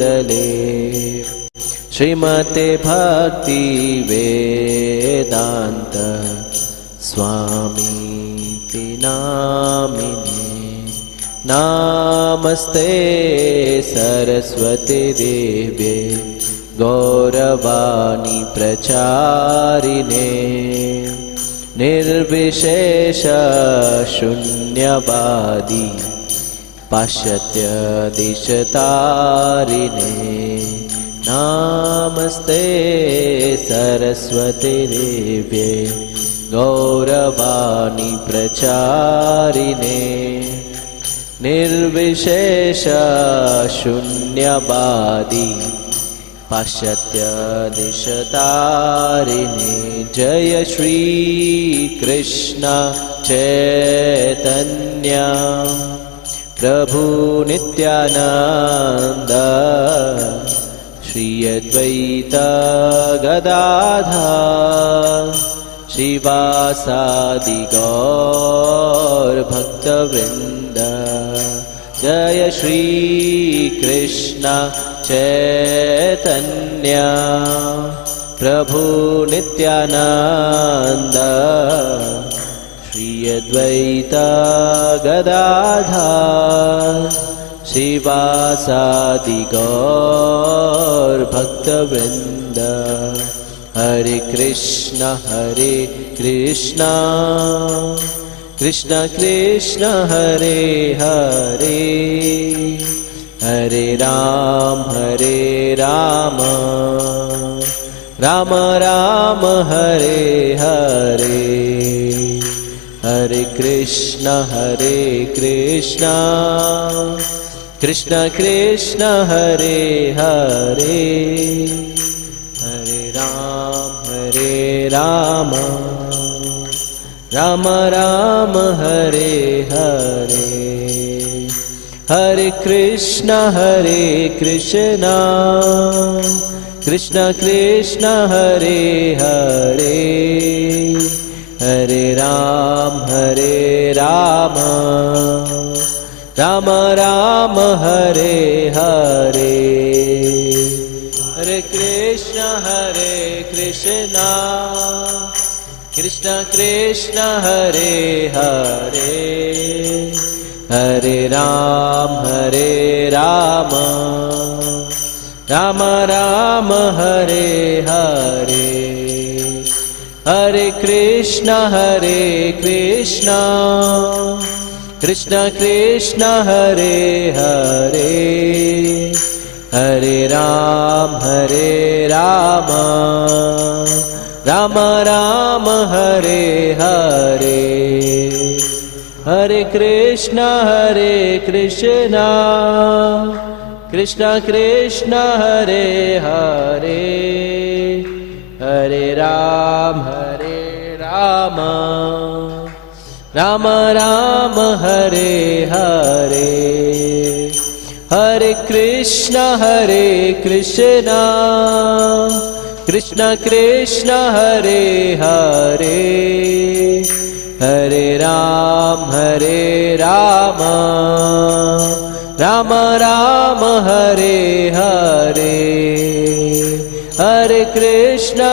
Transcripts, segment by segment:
भूतले श्रीमते भक्ति वेदांत स्वामीति नामिने नमस्ते सरस्वती देवे गौरवाणी प्रचारिणे निर्विशेष शून्यवादी पाश्चात्य दिशतारिणे नमस्ते सरस्वती देवे गौरवाणी प्रचारिणे निर्विशेष शून्यवादी पाश्चात्य दिशतारिणे जय श्री कृष्ण चैतन्य प्रभु नित्यानंद श्री अद्वैत गदाधर श्रीवासादि गौर भक्तवृंद जय श्री कृष्ण चैतन्य प्रभु नित्यानंद श्री अद्वैत गदाधर श्रीवासादि गौर भक्तवृंद हरे कृष्ण कृष्ण कृष्ण हरे हरे हरे राम राम राम हरे हरे हरे कृष्ण कृष्ण कृष्ण हरे हरे हरे राम राम राम हरे हरे हरे कृष्ण कृष्ण कृष्ण हरे हरे हरे राम राम राम हरे हरे हरे कृष्ण कृष्ण कृष्ण हरे हरे हरे राम राम राम हरे हरे हरे कृष्ण कृष्ण कृष्ण हरे हरे हरे राम राम राम हरे हरे हरे कृष्ण कृष्ण कृष्ण हरे हरे हरे राम राम राम हरे हरे हरे कृष्ण कृष्ण कृष्ण हरे हरे हरे राम राम राम हरे हरे हरे कृष्ण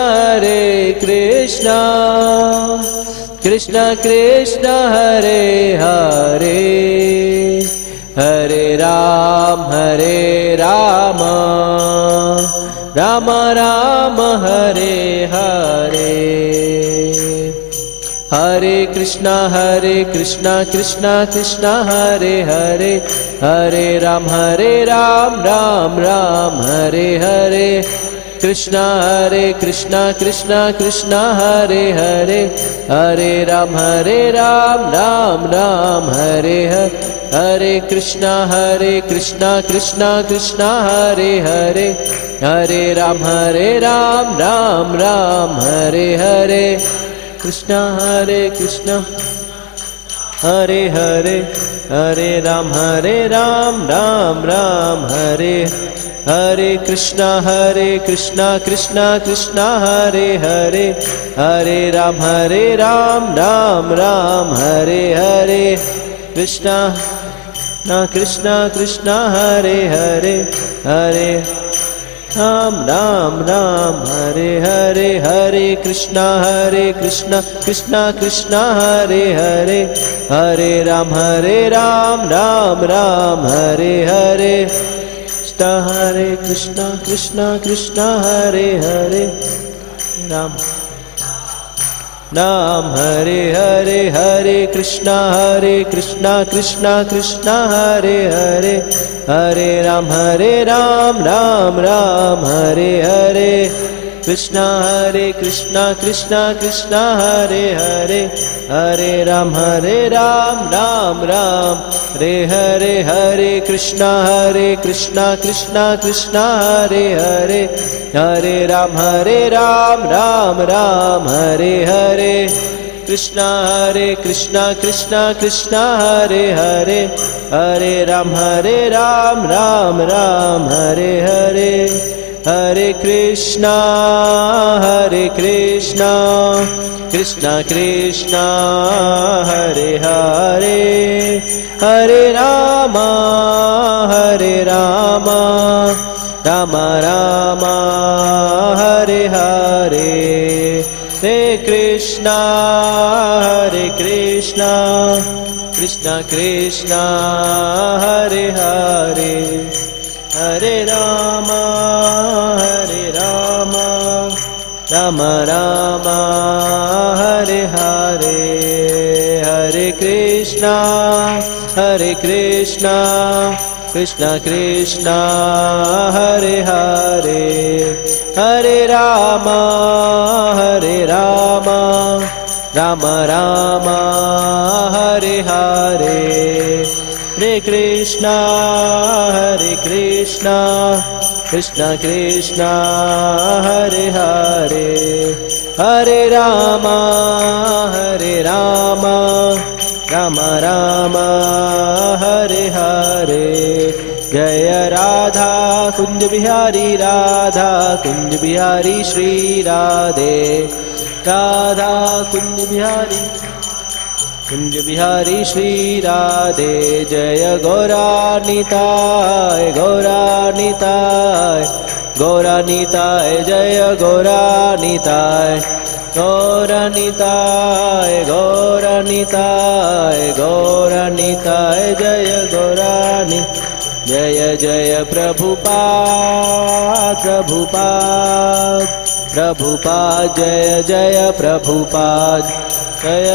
कृष्ण कृष्ण हरे हरे हरे राम राम राम हरे हरे हरे कृष्ण कृष्ण कृष्ण हरे हरे हरे राम राम राम हरे हरे कृष्ण कृष्ण कृष्ण हरे हरे हरे राम राम राम हरे हरे कृष्ण कृष्ण कृष्ण हरे हरे हरे राम राम राम हरे हरे कृष्ण हरे हरे हरे राम राम राम हरे हरे कृष्ण कृष्ण कृष्ण हरे हरे हरे राम राम राम हरे हरे कृष्ण कृष्ण कृष्ण हरे हरे हरे राम राम राम हरे हरे हरे कृष्ण कृष्ण कृष्ण हरे हरे हरे राम राम राम हरे हरे कृष्ण कृष्ण हरे हरे राम नाम हरे हरे हरे कृष्ण कृष्ण कृष्ण हरे हरे हरे राम राम राम हरे हरे कृष्ण कृष्ण कृष्ण हरे हरे हरे राम राम राम हरे हरे कृष्ण कृष्ण कृष्ण हरे हरे हरे राम राम हरे हरे कृष्ण कृष्ण कृष्ण हरे हरे हरे राम राम हरे हरे हरे कृष्णा कृष्णा कृष्णा हरे हरे हरे रामा राम राम हरे हरे हरे कृष्णा कृष्णा कृष्णा हरे हरे हरे राम राम राम हरे हरे हरे कृष्णा कृष्णा कृष्णा हरे हरे हरे राम राम राम हरे हरे हरे कृष्णा कृष्णा कृष्णा हरे हरे हरे राम राम राम हरे हरे जय राधा कुंज बिहारी राधा कुंज बिहारी श्री राधे राधा कुंज बिहारी श्री राधे जय गौरानिताय गौरानिताय जय गौरानिताय गौरानिताय जय गौरानि जय जय प्रभुपाद जय जय प्रभुपाद जय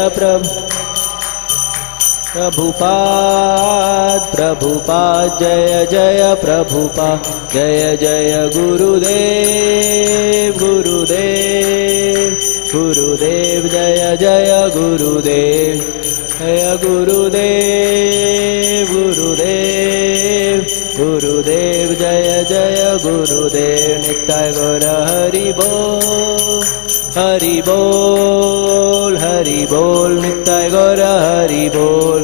प्रभुपाद जय जय प्रभुपाद जय जय गुरुदेव जय जय गुरुदेव जय जय गुरुदेव नित्य गौर हरि बोल नित्य गौर हरि बोल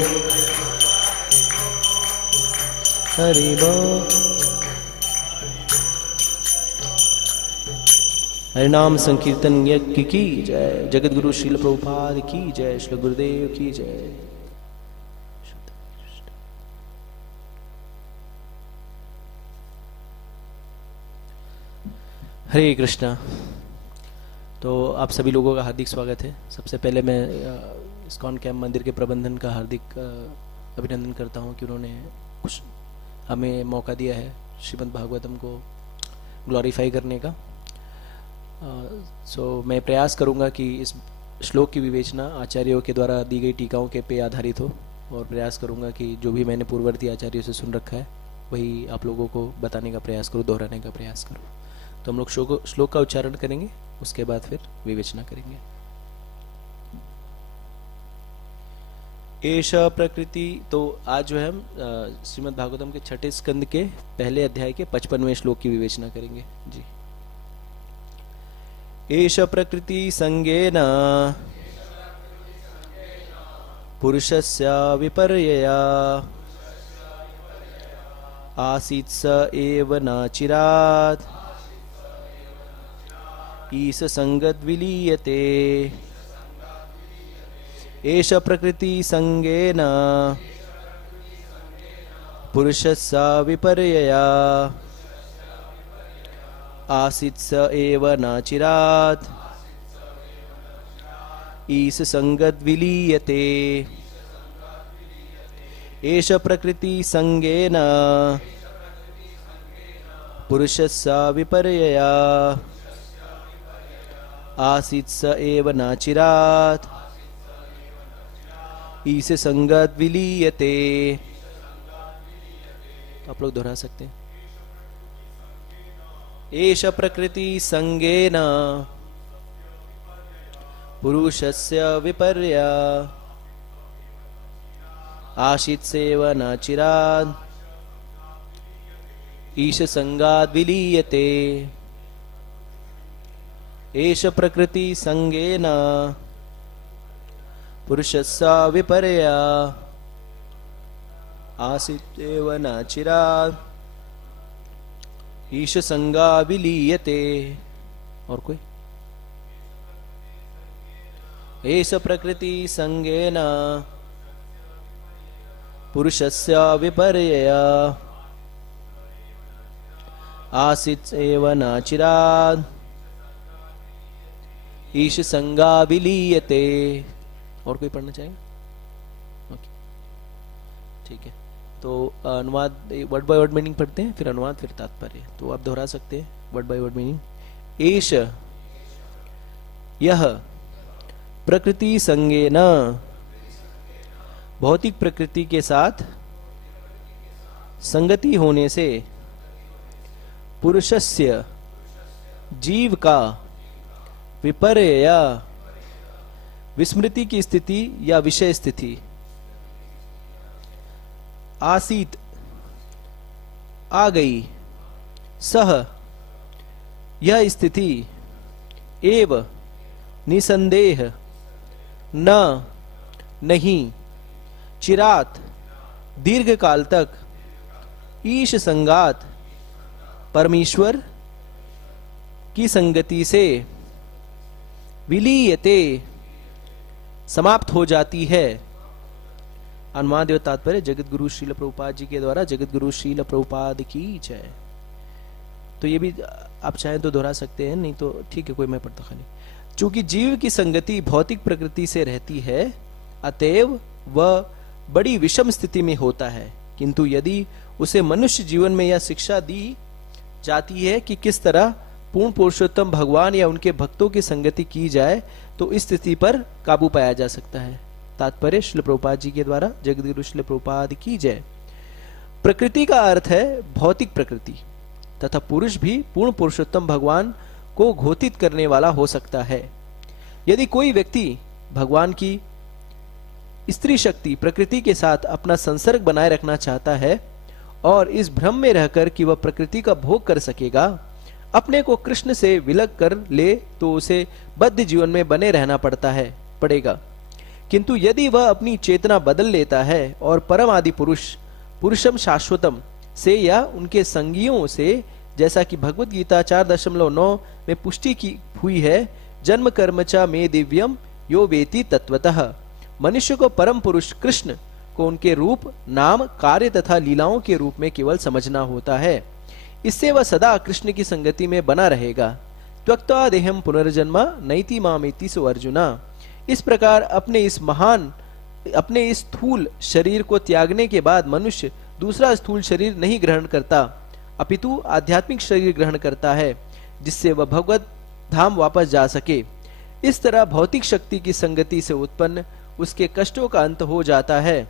हरिनाम संकीर्तन यज्ञ की जय। जगत गुरु श्रील प्रभुपाद की जय। श्री गुरुदेव की जय। हरे कृष्णा। तो आप सभी लोगों का हार्दिक स्वागत है। सबसे पहले मैं इस्कॉन कैंप मंदिर के प्रबंधन का हार्दिक अभिनंदन करता हूं कि उन्होंने कुछ हमें मौका दिया है श्रीमद् भागवतम को ग्लोरीफाई करने का। मैं प्रयास करूंगा कि इस श्लोक की विवेचना आचार्यों के द्वारा दी गई टीकाओं के पे आधारित हो, और प्रयास करूंगा कि जो भी मैंने पूर्ववर्ती आचार्यों से सुन रखा है वही आप लोगों को बताने का प्रयास करूँ, दोहराने का प्रयास करूँ। तो हम लोग श्लोक का उच्चारण करेंगे, उसके बाद फिर विवेचना करेंगे। एष प्रकृति। तो आज जो है हम श्रीमद् भागवतम के 6ठे स्कंद के पहले अध्याय के 55वें श्लोक की विवेचना करेंगे जी। एष प्रकृति संगेन पुरुषस्य विपर्यया आसीत् स एव न चिरात् ईश संगत विलीयते। एष प्रकृति संगेन पुरुषस्य विपर्यया आसीत् स एव नाचिरात् ईश संगत विलीयते एष प्रकृति संगेन पुरुषस्य विपर्यया आसीत् स एव नाचिरात् ईश संगत विलीयते। आप लोग दोहरा सकते हैं। एष प्रकृति संगेन पुरुषस्य विपर्या आशित सेव नाचिरात् ईश संगात् विलीयते। एष प्रकृति संगेन पुरुषस्य विपर्या आसित एव नाचिरात् ईश संगा विलीयते। और कोई? एष प्रकृति संगेन पुरुषस्य विपर्यया आसित एव नाचिरात् ईश संगा विलीयते। और कोई पढ़ना चाहेगा? ओके, ठीक है। तो अनुवाद वर्ड बाय वर्ड मीनिंग पढ़ते हैं, फिर अनुवाद, फिर तात्पर्य। तो आप दोहरा सकते हैं वर्ड बाय वर्ड मीनिंग। एष यह प्रकृति संगेन भौतिक प्रकृति के साथ संगति होने से पुरुषस्य जीव का विपर्य विस्मृति की स्थिति या विषय स्थिति आसीत आ गई सह यह स्थिति एव निसंदेह न नहीं चिरात दीर्घ काल तक ईश संगात परमेश्वर की संगति से विलीयते समाप्त हो जाती है। अनुवाद एवं तात्पर्य जगत गुरु श्रील प्रभुपाद जी के द्वारा। जगत गुरु श्रील प्रभुपाद की जय। तो ये भी आप चाहें तो दोहरा सकते हैं, नहीं तो ठीक है, कोई मैं पढ़ता खाली। चूंकि जीव की संगति भौतिक प्रकृति से रहती है, अतएव वह बड़ी विषम स्थिति में होता है। किंतु यदि उसे मनुष्य जीवन में यह शिक्षा दी जाती है कि किस तरह पूर्ण पुरुषोत्तम भगवान या उनके भक्तों की संगति की जाए, तो इस स्थिति पर काबू पाया जा सकता है। तात्पर्य श्रील प्रभुपाद जी के द्वारा। जगत गुरु श्रील प्रभुपाद की जय। प्रकृति का अर्थ है भौतिक प्रकृति, तथा पुरुष भी पूर्ण पुरुषोत्तम भगवान को घोषित करने वाला हो सकता है। यदि कोई व्यक्ति भगवान की स्त्री शक्ति प्रकृति के साथ अपना संसर्ग बनाए रखना चाहता है और इस भ्रम में रहकर कि वह प्रकृति का भोग कर सकेगा, अपने को कृष्ण से विलग कर ले, तो उसे बद्ध जीवन में बने रहना पड़ेगा। किंतु यदि वह अपनी चेतना बदल लेता है और परम आदि पुरुषम शाश्वतम से या उनके संगियों से, जैसा कि भगवत गीता 4.9 में पुष्टि की हुई है, जन्म कर्म च मे दिव्यम यो वेति तत्वतः, मनुष्य को परम पुरुष कृष्ण को उनके रूप, नाम, कार्य तथा लीलाओं के रूप में केवल समझना होता है। इससे वह सदा कृष्ण की संगति में बना रहेगा। त्वक्त्वा देहम पुनर्जन्म नैति मामेति सो अर्जुना। इस प्रकार अपने इस स्थूल शरीर को त्यागने के बाद मनुष्य दूसरा स्थूल शरीर नहीं ग्रहण करता, अपितु आध्यात्मिक शरीर ग्रहण करता है, जिससे वह भगवत धाम वापस जा सके। इस तरह भौतिक शक्ति की संगति से उत्पन्न उसके कष्टों का अंत हो जाता है।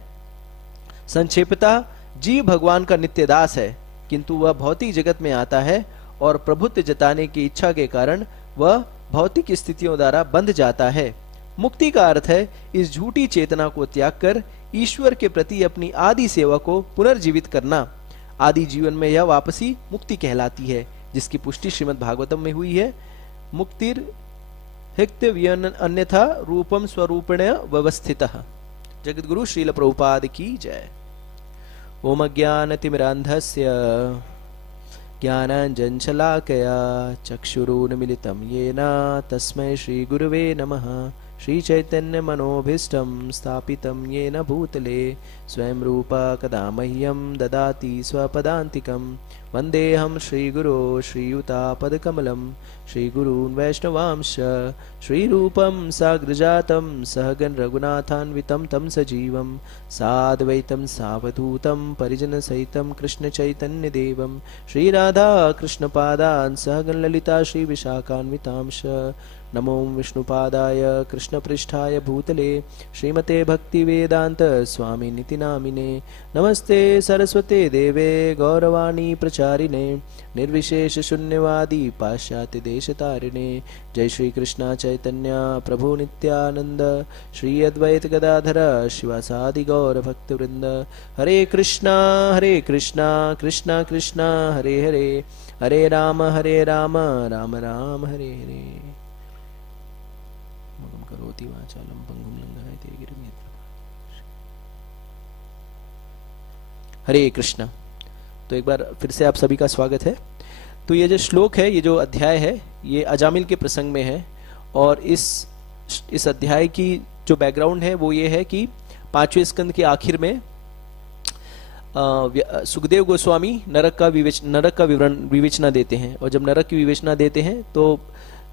संक्षेपतः जीव भगवान का नित्य दास है, किंतु वह भौतिक जगत में आता है और प्रभुत्व जताने की इच्छा के कारण वह भौतिक स्थितियों द्वारा बंध जाता है। मुक्ति का अर्थ है इस झूठी चेतना को त्याग कर ईश्वर के प्रति अपनी आदि सेवा को पुनर्जीवित करना। आदि जीवन में यह वापसी मुक्ति कहलाती है, जिसकी पुष्टि श्रीमद् भागवतम में हुई है। मुक्तिर हिक्तव्यन अन्यथा रूपम स्वरूपेण व्यवस्थितः। जगत गुरु श्रील प्रभुपाद की जय। ओम अज्ञानतिमिरान्धस्य ज्ञानाञ्जनशलाकया चक्षुरुन्मीलितं येन तस्मै श्रीगुरुवे नमः। श्रीचैतन्यमनोभीष्टं स्थापितं येन भूतले स्वयं रूपा कदा मह्यं ददाति स्वपदान्तिकं। वन्देऽहं श्रीगुरो श्रीयुतापदकमलं श्रीगुरून् वैष्णवांश श्रीरूपं साग्रजातं सहगण रघुनाथान्वितं तं सजीवं साद्वैतं सावधूतं परिजनसहितं कृष्णचैतन्यदेवं श्रीराधा कृष्णपादान् सहगण ललिता श्रीविशाखान्वितांश। नमो विष्णुपादाय कृष्णपृष्ठाय भूतले श्रीमते भक्तिवेदांत स्वामिनिति नामिने। नमस्ते सरस्वते देवे गौरवाणी प्रचारिणे निर्विशेष शून्यवादी पाश्चात्य देशतारिणे। जय श्री कृष्ण चैतन्य प्रभु नित्यानंद श्री अद्वैत गदाधर शिवासादि गौर भक्तवृंद। हरे कृष्णा कृष्णा कृष्णा हरे हरे हरे राम राम राम हरे हरे। करोति वाचालं पंगुं लंघयते गिरिं यत्र। हरे कृष्णा। तो एक बार फिर से आप सभी का स्वागत है। तो ये जो श्लोक है, ये जो अध्याय है, ये अजामिल के प्रसंग में है। और इस अध्याय की जो बैकग्राउंड है वो ये है कि 5वें स्कंद के आखिर में सुखदेव गोस्वामी नरक का विवेचना देते हैं। और जब नरक की विवेचना देते हैं तो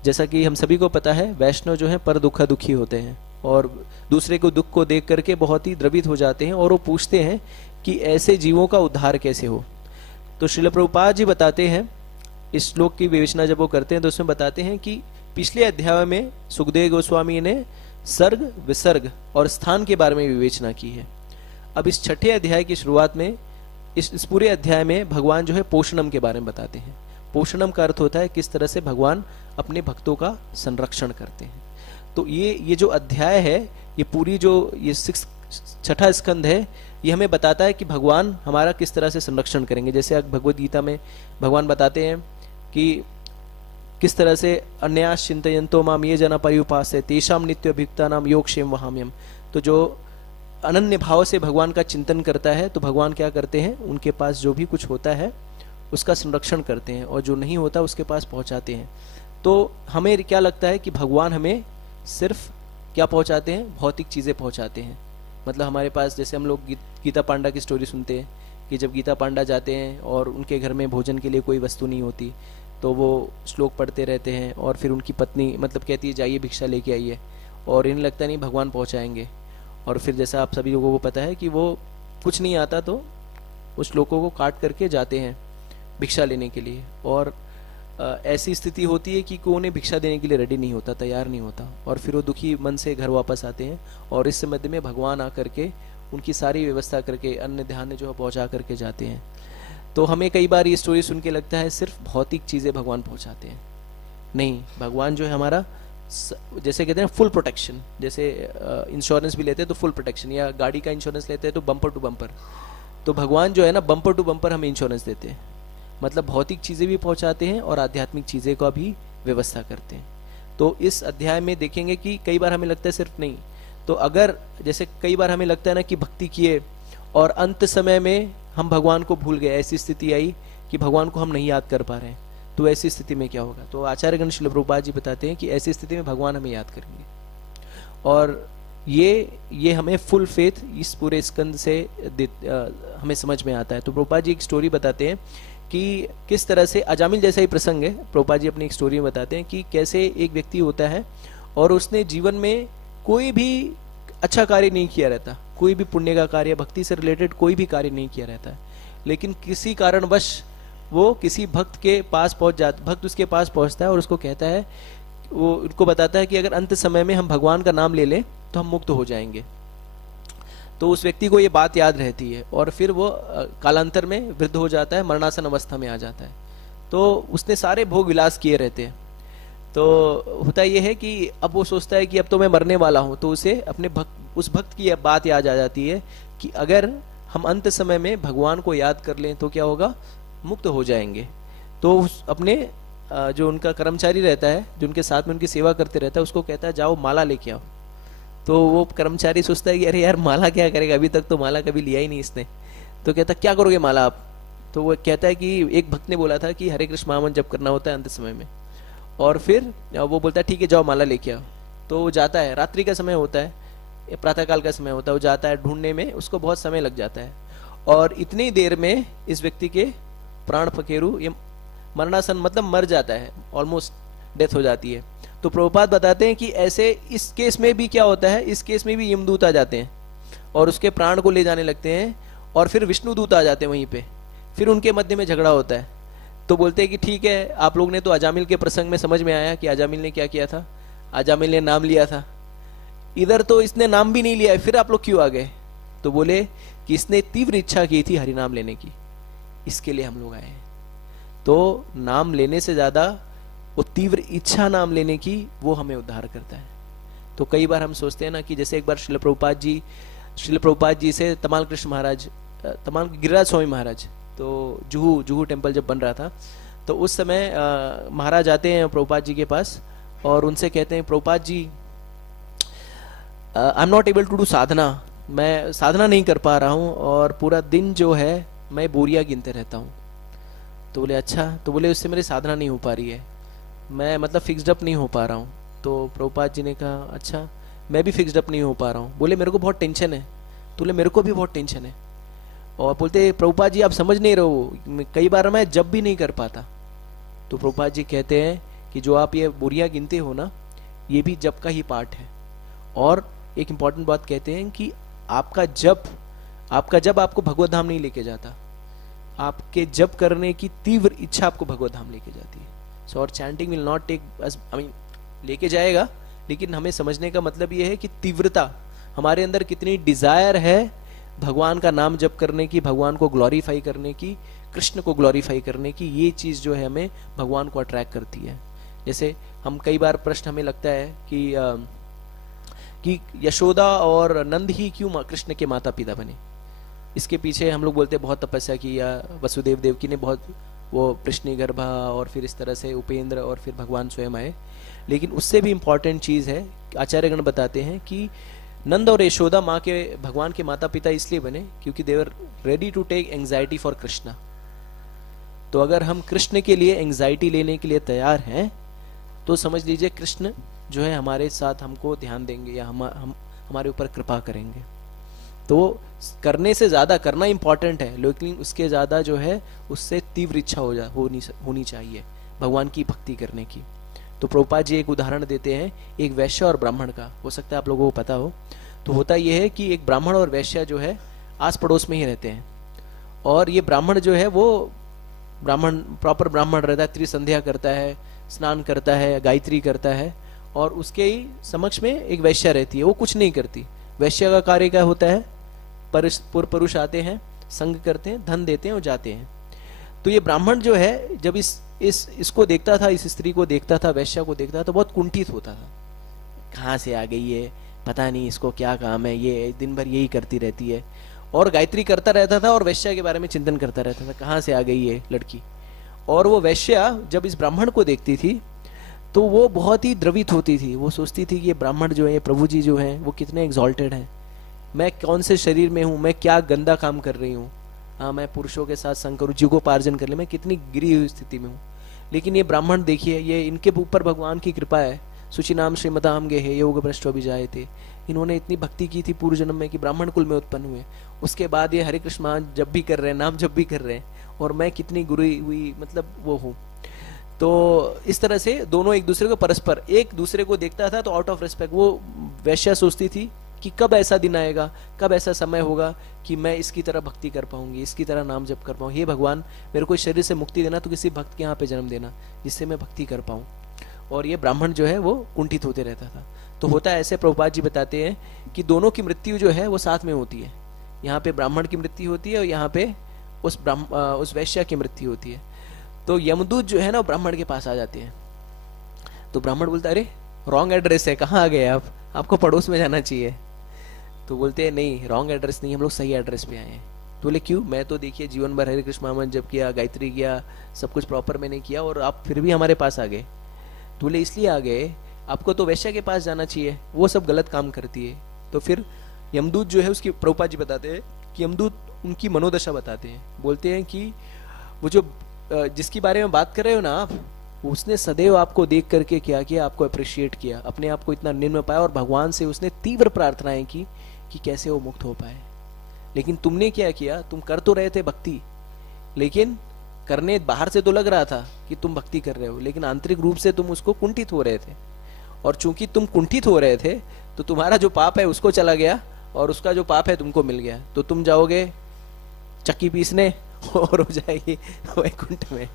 जैसा कि हम सभी को पता है, वैष्णव जो है पर दुखी होते हैं और दूसरे को दुख को देख करके बहुत ही द्रवित हो जाते हैं और वो पूछते हैं कि ऐसे जीवों का उद्धार कैसे हो। तो श्रील प्रभुपाद जी बताते हैं, इस श्लोक की विवेचना जब वो करते हैं तो उसमें बताते हैं कि पिछले अध्याय में सुखदेव गोस्वामी ने सर्ग विसर्ग और स्थान के बारे में विवेचना की है। अब इस छठे अध्याय की शुरुआत में इस पूरे अध्याय में भगवान जो है पोषणम के बारे में बताते हैं। पोषणम का अर्थ होता है किस तरह से भगवान अपने भक्तों का संरक्षण करते हैं। तो ये जो अध्याय है, ये पूरी जो ये छठा स्कंद है, ये हमें बताता है कि भगवान हमारा किस तरह से संरक्षण करेंगे। जैसे भगवद गीता में भगवान बताते हैं कि किस तरह से अन्यास चिंतयन्तो माम ये जना पर्युपास्य तेषाम नित्य अभियुक्ता नाम योगक्षेम वहाम्यम। तो जो अनन्य भाव से भगवान का चिंतन करता है तो भगवान क्या करते हैं, उनके पास जो भी कुछ होता है उसका संरक्षण करते हैं और जो नहीं होता उसके पास पहुंचाते हैं। तो हमें क्या लगता है कि भगवान हमें सिर्फ क्या पहुंचाते हैं, भौतिक चीज़ें पहुंचाते हैं। मतलब हमारे पास जैसे हम लोग गीता पांडा की स्टोरी सुनते हैं कि जब गीता पांडा जाते हैं और उनके घर में भोजन के लिए कोई वस्तु नहीं होती तो वो श्लोक पढ़ते रहते हैं और फिर उनकी पत्नी मतलब कहती है जाइए भिक्षा लेके आइए, और इन्हें लगता नहीं भगवान पहुंचाएंगे। और फिर जैसा आप सभी लोगों को पता है कि वो कुछ नहीं आता तो उस श्लोकों को काट करके जाते हैं भिक्षा लेने के लिए। और ऐसी स्थिति होती है कि कोई उन्हें भिक्षा देने के लिए रेडी नहीं होता, तैयार नहीं होता, और फिर वो दुखी मन से घर वापस आते हैं। और इस मध्य में भगवान आकर के उनकी सारी व्यवस्था करके अन्न ध्यान जो है पहुँचा करके जाते हैं। तो हमें कई बार ये स्टोरी सुन के लगता है सिर्फ भौतिक चीज़ें भगवान पहुँचाते हैं। नहीं, भगवान जो है हमारा जैसे कहते हैं फुल प्रोटेक्शन। जैसे इंश्योरेंस भी लेते हैं तो फुल प्रोटेक्शन, या गाड़ी का इंश्योरेंस लेते हैं तो बम्पर टू बम्पर। तो भगवान जो है ना बम्पर टू बम्पर हमें इंश्योरेंस देते हैं। मतलब भौतिक चीज़ें भी पहुंचाते हैं और आध्यात्मिक चीज़ें का भी व्यवस्था करते हैं। तो इस अध्याय में देखेंगे कि कई बार हमें लगता है सिर्फ नहीं, तो अगर जैसे कई बार हमें लगता है ना कि भक्ति किए और अंत समय में हम भगवान को भूल गए, ऐसी स्थिति आई कि भगवान को हम नहीं याद कर पा रहे हैं, तो ऐसी स्थिति में क्या होगा। तो आचार्यगण श्रील प्रभुपाद जी बताते हैं कि ऐसी स्थिति में भगवान हमें याद करेंगे। और ये हमें फुल फेथ इस पूरे स्कंद से हमें समझ में आता है। तो प्रभुपाद जी एक स्टोरी बताते हैं कि किस तरह से अजामिल जैसा ही प्रसंग है। प्रभुपाद जी अपनी एक स्टोरी में बताते हैं कि कैसे एक व्यक्ति होता है और उसने जीवन में कोई भी अच्छा कार्य नहीं किया रहता, कोई भी पुण्य का कार्य, भक्ति से रिलेटेड कोई भी कार्य नहीं किया रहता है, लेकिन किसी कारणवश वो किसी भक्त के पास पहुंच जाता, भक्त उसके पास पहुंचता है और उसको कहता है, वो उनको बताता है कि अगर अंत समय में हम भगवान का नाम ले लें तो हम मुक्त हो जाएंगे। तो उस व्यक्ति को ये बात याद रहती है और फिर वो कालांतर में वृद्ध हो जाता है, मरणासन अवस्था में आ जाता है। तो उसने सारे भोग विलास किए रहते हैं। तो होता ये है कि अब वो सोचता है कि अब तो मैं मरने वाला हूँ, तो उसे अपने उस भक्त की बात याद आ जाती है कि अगर हम अंत समय में भगवान को याद कर लें तो क्या होगा, मुक्त हो जाएंगे। तो अपने जो उनका कर्मचारी रहता है, जो उनके साथ में उनकी सेवा करते रहता है, उसको कहता है जाओ माला लेके आओ। तो वो कर्मचारी सोचता है कि अरे यार माला क्या करेगा, अभी तक तो माला कभी लिया ही नहीं इसने। तो कहता क्या करोगे माला आप। तो वो कहता है कि एक भक्त ने बोला था कि हरे कृष्ण महामंत्र जप करना होता है अंत समय में। और फिर वो बोलता है ठीक है जाओ माला लेके आओ। तो वो जाता है, रात्रि का समय होता है, ये प्रातःकाल का समय होता है, वो जाता है ढूंढने में, उसको बहुत समय लग जाता है और इतनी देर में इस व्यक्ति के प्राण पखेरु, ये मरणासन मतलब मर जाता है, ऑलमोस्ट डेथ हो जाती है। तो प्रभुपाद बताते हैं कि ऐसे इस केस में भी क्या होता है, इस केस में भी यमदूत आ जाते हैं और उसके प्राण को ले जाने लगते हैं और फिर विष्णु दूत आ जाते हैं वहीं पे, फिर उनके मध्य में झगड़ा होता है। तो बोलते हैं कि ठीक है, आप लोग ने तो अजामिल के प्रसंग में समझ में आया कि अजामिल ने क्या किया था, अजामिल ने नाम लिया था, इधर तो इसने नाम भी नहीं लिया, फिर आप लोग क्यों आ गए? तो बोले कि इसने तीव्र इच्छा की थी हरिनाम लेने की, इसके लिए हम लोग आए हैं। तो नाम लेने से ज्यादा वो तीव्र इच्छा नाम लेने की, वो हमें उद्धार करता है। तो कई बार हम सोचते हैं ना कि जैसे एक बार श्रील प्रभुपाद जी से तमाल कृष्ण महाराज, तमाल गिरिराज स्वामी महाराज, तो जुहू टेम्पल जब बन रहा था, तो उस समय महाराज आते हैं प्रभुपाद जी के पास और उनसे कहते हैं, Prabhupada ji I am not able to do sadhana, मैं साधना नहीं कर पा रहा हूँ और पूरा दिन जो है मैं बोरिया गिनते रहता हूँ। तो बोले अच्छा, तो बोले उससे मेरी साधना नहीं हो पा रही है, मैं मतलब फिक्स्ड अप नहीं हो पा रहा हूँ। तो प्रभुपाद जी ने कहा अच्छा, मैं भी फिक्स्ड अप नहीं हो पा रहा हूँ। बोले मेरे को बहुत टेंशन है। तो बोले मेरे को भी बहुत टेंशन है। और बोलते प्रभुपाद जी आप समझ नहीं रहो, कई बार मैं जब भी नहीं कर पाता। तो प्रभुपाद जी कहते हैं कि जो आप ये बोरियां गिनते हो ना, ये भी जप का ही पार्ट है। और एक इंपॉर्टेंट बात कहते हैं कि आपका जप आपको भगवत धाम नहीं लेके जाता, आपके जप करने की तीव्र इच्छा आपको भगवत धाम लेके जाती है। सो और chanting will not take, I mean लेके जाएगा, लेकिन हमें समझने का मतलब ये है कि तीव्रता, हमारे अंदर कितनी डिजायर है भगवान का नाम जप करने की, भगवान को ग्लोरीफाई करने की, कृष्ण को ग्लोरीफाई करने की, ये चीज जो है हमें भगवान को अट्रैक्ट करती है। जैसे हम कई बार प्रश्न हमें लगता है कि यशोदा और नंद ही क्यों कृष्ण के माता पिता बने। इसके पीछे हम लोग बोलते हैं बहुत तपस्या की, या वसुदेव देवकी ने बहुत वो प्रश्नि गर्भा, और फिर इस तरह से उपेंद्र, और फिर भगवान स्वयं आए। लेकिन उससे भी इंपॉर्टेंट चीज है, आचार्यगण बताते हैं कि नंद और यशोदा माँ के, भगवान के माता पिता इसलिए बने क्योंकि they were ready to take anxiety for Krishna. तो अगर हम कृष्ण के लिए एंग्जाइटी लेने के लिए तैयार हैं, तो समझ लीजिए कृष्ण जो है हमारे साथ हमको ध्यान देंगे, या हम हमारे ऊपर कृपा करेंगे। तो करने से ज्यादा करना इंपॉर्टेंट है, लेकिन उसके ज्यादा जो है उससे तीव्र इच्छा होनी चाहिए भगवान की भक्ति करने की। तो प्रभुपाद जी एक उदाहरण देते हैं, एक वैश्य और ब्राह्मण का, हो सकता है आप लोगों को पता हो। तो होता यह है कि एक ब्राह्मण और वैश्य जो है आस पड़ोस में ही रहते हैं, और ये ब्राह्मण जो है वो ब्राह्मण, प्रॉपर ब्राह्मण रहता है, त्रिसंध्या करता है, स्नान करता है, गायत्री करता है, और उसके ही समक्ष में एक वैश्या रहती है, वो कुछ नहीं करती। वैश्या का कार्य क्या होता है, पुरुष आते हैं, संग करते हैं, धन देते हैं और जाते हैं। तो ये ब्राह्मण जो है जब इसको देखता था, इस स्त्री को देखता था, वैश्या को देखता था, तो बहुत कुंठित होता था, कहाँ से आ गई है, पता नहीं इसको क्या काम है, ये दिन भर यही करती रहती है। और गायत्री करता रहता था और वैश्या के बारे में चिंतन करता रहता था, कहाँ से आ गई ये लड़की। और वो वैश्या जब इस ब्राह्मण को देखती थी तो वो बहुत ही द्रवित होती थी, वो सोचती थी कि ये ब्राह्मण जो है, ये प्रभु जी जो है, वो कितने एग्जॉल्टेड हैं, मैं कौन से शरीर में हूँ, मैं क्या गंदा काम कर रही हूँ, हाँ मैं पुरुषों के साथ संग करूँ, जीवोपार्जन कर ले, मैं कितनी गिरी हुई स्थिति में हूँ। लेकिन ये ब्राह्मण देखिए, ये इनके ऊपर भगवान की कृपा है, सुचि नाम श्रीमताम गे है योग भ्रष्ट अभिजाए थे, इन्होंने इतनी भक्ति की थी पूर्व जन्म में कि ब्राह्मण कुल में उत्पन्न हुए। उसके बाद ये हरे कृष्ण महान जब भी कर रहे हैं, नाम जब भी कर रहे हैं, और मैं कितनी गुरी हुई, मतलब वो हूँ। तो इस तरह से दोनों एक दूसरे को परस्पर एक दूसरे को देखता था, तो आउट ऑफ रिस्पेक्ट वो वैश्या सोचती थी कि कब ऐसा दिन आएगा, कब ऐसा समय होगा कि मैं इसकी तरह भक्ति कर पाऊंगी, इसकी तरह नाम जप कर पाऊंगी। हे भगवान, मेरे को शरीर से मुक्ति देना, तो किसी भक्त के यहाँ पे जन्म देना जिससे मैं भक्ति कर पाऊं। और ये ब्राह्मण जो है वो कुंठित होते रहता था। तो होता है ऐसे, प्रभुपाद जी बताते हैं कि दोनों की मृत्यु जो है वो साथ में होती है। यहाँ पे ब्राह्मण की मृत्यु होती है और यहाँ पे उस वैश्या की मृत्यु होती है। तो यमदूत जो है ना, ब्राह्मण के पास आ जाते हैं। तो ब्राह्मण बोलता है, अरे रॉन्ग एड्रेस है, कहाँ आ गए आप, आपको पड़ोस में जाना चाहिए। तो बोलते हैं नहीं, रॉन्ग एड्रेस नहीं, हम लोग सही एड्रेस पे आए हैं। तो बोले क्यों, मैं तो देखिए जीवन भर हरे कृष्ण महामंत्र जप किया, गायत्री किया, सब कुछ प्रॉपर मैंने किया, और आप फिर भी हमारे पास आ गए। तो बोले इसलिए आ गए, आपको तो वैश्या के पास जाना चाहिए, वो सब गलत काम करती है। तो फिर यमदूत जो है उसकी, प्रभुपाद जी बताते हैं कि यमदूत उनकी मनोदशा बताते हैं, बोलते हैं कि वो जो जिसकी बारे में बात कर रहे हो ना आप, उसने सदैव आपको देख करके क्या किया, आपको अप्रिशिएट किया, अपने आप को इतना निम्न पाया और भगवान से उसने तीव्र प्रार्थनाएं की कि कैसे वो मुक्त हो पाए। लेकिन तुमने क्या किया, तुम कर तो रहे थे भक्ति, लेकिन करने बाहर से तो लग रहा था कि तुम भक्ति कर रहे हो, लेकिन आंतरिक रूप से तुम उसको कुंठित हो रहे थे। और चूंकि तुम कुंठित हो रहे थे तो तुम्हारा जो पाप है उसको चला गया और उसका जो पाप है तुमको मिल गया, तो तुम जाओगे चक्की पीसने और हो जाएगी वैकुंठ में।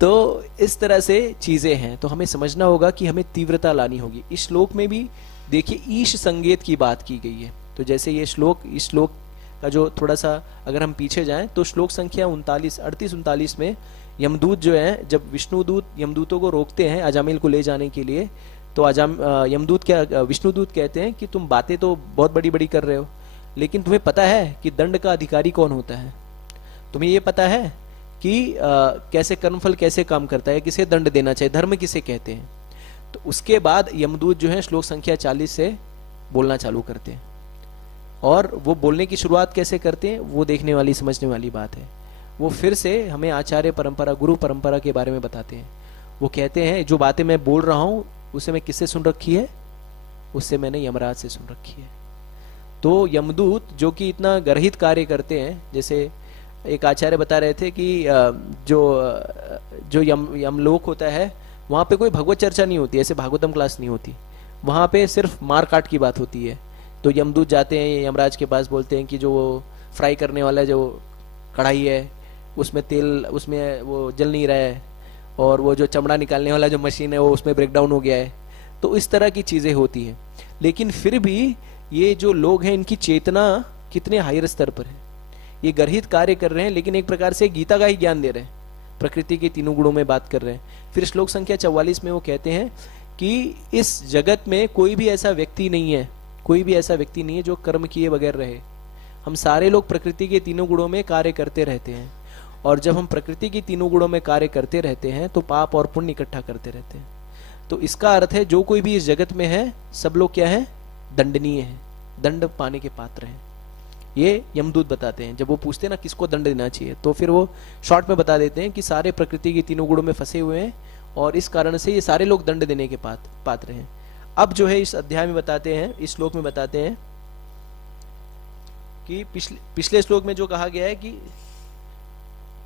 तो इस तरह से चीजें हैं, तो हमें समझना होगा कि हमें तीव्रता लानी होगी। इस श्लोक में भी देखिए ईश संगीत की बात की गई है। तो जैसे ये श्लोक, इस श्लोक का जो थोड़ा सा अगर हम पीछे जाएं तो श्लोक संख्या 38-39 में यमदूत जो है, जब विष्णुदूत यमदूतों को रोकते हैं अजामिल को ले जाने के लिए, तो यमदूत क्या, विष्णुदूत कहते हैं कि तुम बातें तो बहुत बड़ी बड़ी कर रहे हो, लेकिन तुम्हें पता है कि दंड का अधिकारी कौन होता है? तुम्हें ये पता है कि कैसे कर्मफल कैसे काम करता है, किसे दंड देना चाहिए, धर्म किसे कहते हैं? तो उसके बाद यमदूत जो है श्लोक संख्या 40 से बोलना चालू करते हैं। और वो बोलने की शुरुआत कैसे करते हैं वो देखने वाली, समझने वाली बात है। वो फिर से हमें आचार्य परंपरा, गुरु परंपरा के बारे में बताते हैं। वो कहते हैं जो बातें मैं बोल रहा हूं उसे मैं किससे सुन रखी है? उससे मैंने यमराज से सुन रखी है। तो यमदूत जो कि इतना गर्हित कार्य करते हैं, जैसे एक आचार्य बता रहे थे कि जो यमलोक होता है वहां पे कोई भगवत चर्चा नहीं होती, ऐसे भागवतम क्लास नहीं होती, वहां पे सिर्फ मार काट की बात होती है। तो यमदूत जाते हैं यमराज के पास, बोलते हैं कि जो वो फ्राई करने वाला जो कढ़ाई है उसमें तेल, उसमें वो जल नहीं रहा है, और वो जो चमड़ा निकालने वाला जो मशीन है वो उसमें ब्रेकडाउन हो गया है। तो इस तरह की चीजें होती हैं। लेकिन फिर भी ये जो लोग हैं इनकी चेतना कितने हायर स्तर पर है, ये गर्हित कार्य कर रहे हैं, लेकिन एक प्रकार से गीता का ही ज्ञान दे रहे हैं, प्रकृति के तीनों गुणों में बात कर रहे हैं। फिर श्लोक संख्या 44 में वो कहते हैं कि इस जगत में कोई भी ऐसा व्यक्ति नहीं है, कोई भी ऐसा व्यक्ति नहीं है जो कर्म किए बगैर रहे। हम सारे लोग प्रकृति के तीनों गुणों में कार्य करते रहते हैं, और जब हम प्रकृति के तीनों गुणों में कार्य करते रहते हैं तो पाप और पुण्य इकट्ठा करते रहते हैं। तो इसका अर्थ है जो कोई भी इस जगत में है सब लोग क्या है? दंडनीय है, दंड पाने के पात्र हैं। ये यमदूत बताते हैं। जब वो पूछते हैं ना किसको दंड देना चाहिए, तो फिर वो शॉर्ट में बता देते हैं कि सारे प्रकृति के तीनों गुणों में फंसे हुए हैं और इस कारण से ये सारे लोग दंड देने के पात्र हैं। अब जो है इस अध्याय में बताते हैं, इस श्लोक में बताते हैं कि पिछले श्लोक में जो कहा गया है कि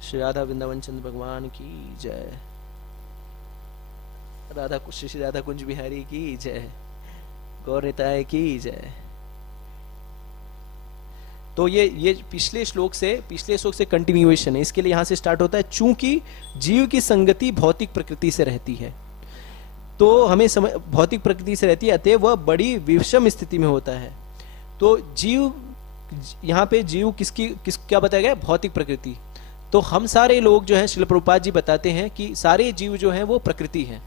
श्री राधा वृंदावन चंद्र भगवान की जय, श्री राधा कुंज बिहारी की जय, गौर निताय की जय। तो ये पिछले श्लोक से कंटिन्यूएशन है। इसके लिए यहां से स्टार्ट होता है, चूंकि जीव की संगति भौतिक प्रकृति से रहती है, तो हमें भौतिक प्रकृति से रहती है, अतः वह बड़ी विषम स्थिति में होता है। तो जीव, यहाँ पे जीव क्या बताया गया? भौतिक प्रकृति। तो हम सारे लोग जो हैं, श्रील प्रभुपाद जी बताते हैं कि सारे जीव जो हैं वो प्रकृति हैं,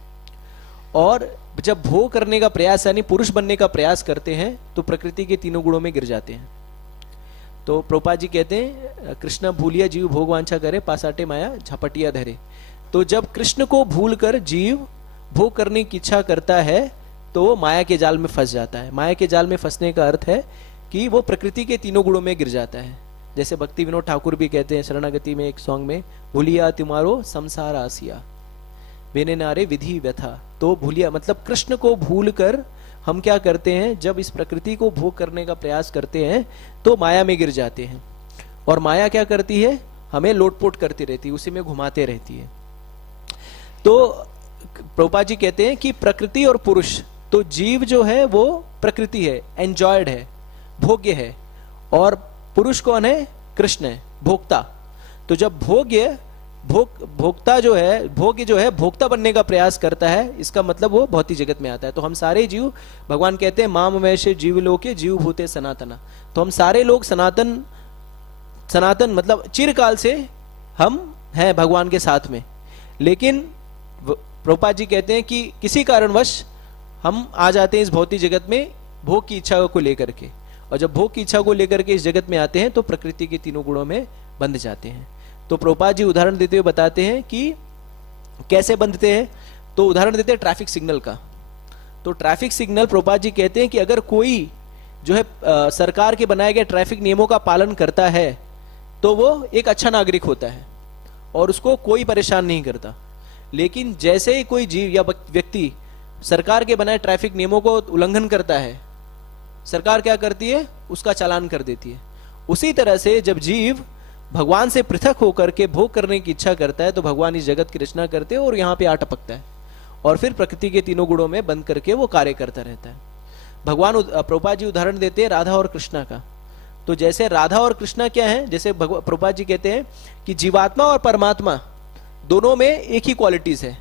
और जब भोग करने का प्रयास यानी पुरुष बनने का प्रयास करते हैं तो प्रकृति के तीनों गुणों में गिर जाते हैं। तो प्रभुपाद जी कहते हैं कृष्ण भूलिया जीव भोग वांछा करे, पासाटे माया झपटिया धरे। तो जब कृष्ण को भूल कर जीव भोग करने की इच्छा करता है तो माया के जाल में फंस जाता है। माया के जाल में फंसने का अर्थ है कि वो प्रकृति के तीनों गुणों में गिर जाता है। जैसे भक्ति विनोद ठाकुर भी कहते हैं शरणागति में एक सॉन्ग में, भूलिया तुम्हारो संसार आसिया बेने नारे विधि व्यथा। तो भूलिया मतलब कृष्ण को भूल कर हम क्या करते हैं, जब इस प्रकृति को भोग करने का प्रयास करते हैं तो माया में गिर जाते हैं, और माया क्या करती है? हमें लोटपोट करती रहती है, उसी में घुमाते रहती है। तो प्रभुपाद जी कहते हैं कि प्रकृति और पुरुष, तो जीव जो है वो प्रकृति है, एंजॉयड है, भोग्य है, और पुरुष कौन है? कृष्ण है, भोक्ता। तो जब भोक्ता जो है, भोग्य जो है भोक्ता बनने का प्रयास करता है, इसका मतलब वो भौतिक जगत में आता है। तो हम सारे जीव, भगवान कहते हैं माम वैश्य जीव लोके जीव भूते सनातना। तो हम सारे लोग सनातन मतलब चिरकाल से हम हैं भगवान के साथ में। लेकिन प्रभुपाद जी कहते हैं कि किसी कारणवश हम आ जाते हैं इस भौतिक जगत में भोग की इच्छा को लेकर के, और जब भोग की इच्छा को लेकर के इस जगत में आते हैं तो प्रकृति के तीनों गुणों में बंध जाते हैं। तो प्रभुपाद जी उदाहरण देते हुए बताते हैं कि कैसे बंधते हैं। तो उदाहरण देते हैं ट्रैफिक सिग्नल का। तो ट्रैफिक सिग्नल, प्रभुपाद जी कहते हैं कि अगर कोई जो है सरकार के बनाए गए ट्रैफिक नियमों का पालन करता है तो वो एक अच्छा नागरिक होता है और उसको कोई परेशान नहीं करता। लेकिन जैसे ही कोई जीव या व्यक्ति सरकार के बनाए ट्रैफिक नियमों को उल्लंघन करता है, सरकार क्या करती है, उसका चालान कर देती है। उसी तरह से जब जीव भगवान से पृथक होकर के भोग करने की इच्छा करता है तो भगवान इस जगत की रचना करते हैं और यहाँ पे आ टपकता है और फिर प्रकृति के तीनों गुणों में बंद करके वो कार्य करता रहता है। भगवान प्रभुपाद जी उदाहरण देते हैं राधा और कृष्णा का। तो जैसे राधा और कृष्णा क्या है, जैसे प्रभुपाद जी कहते हैं कि जीवात्मा और परमात्मा दोनों में एक ही क्वालिटीज है।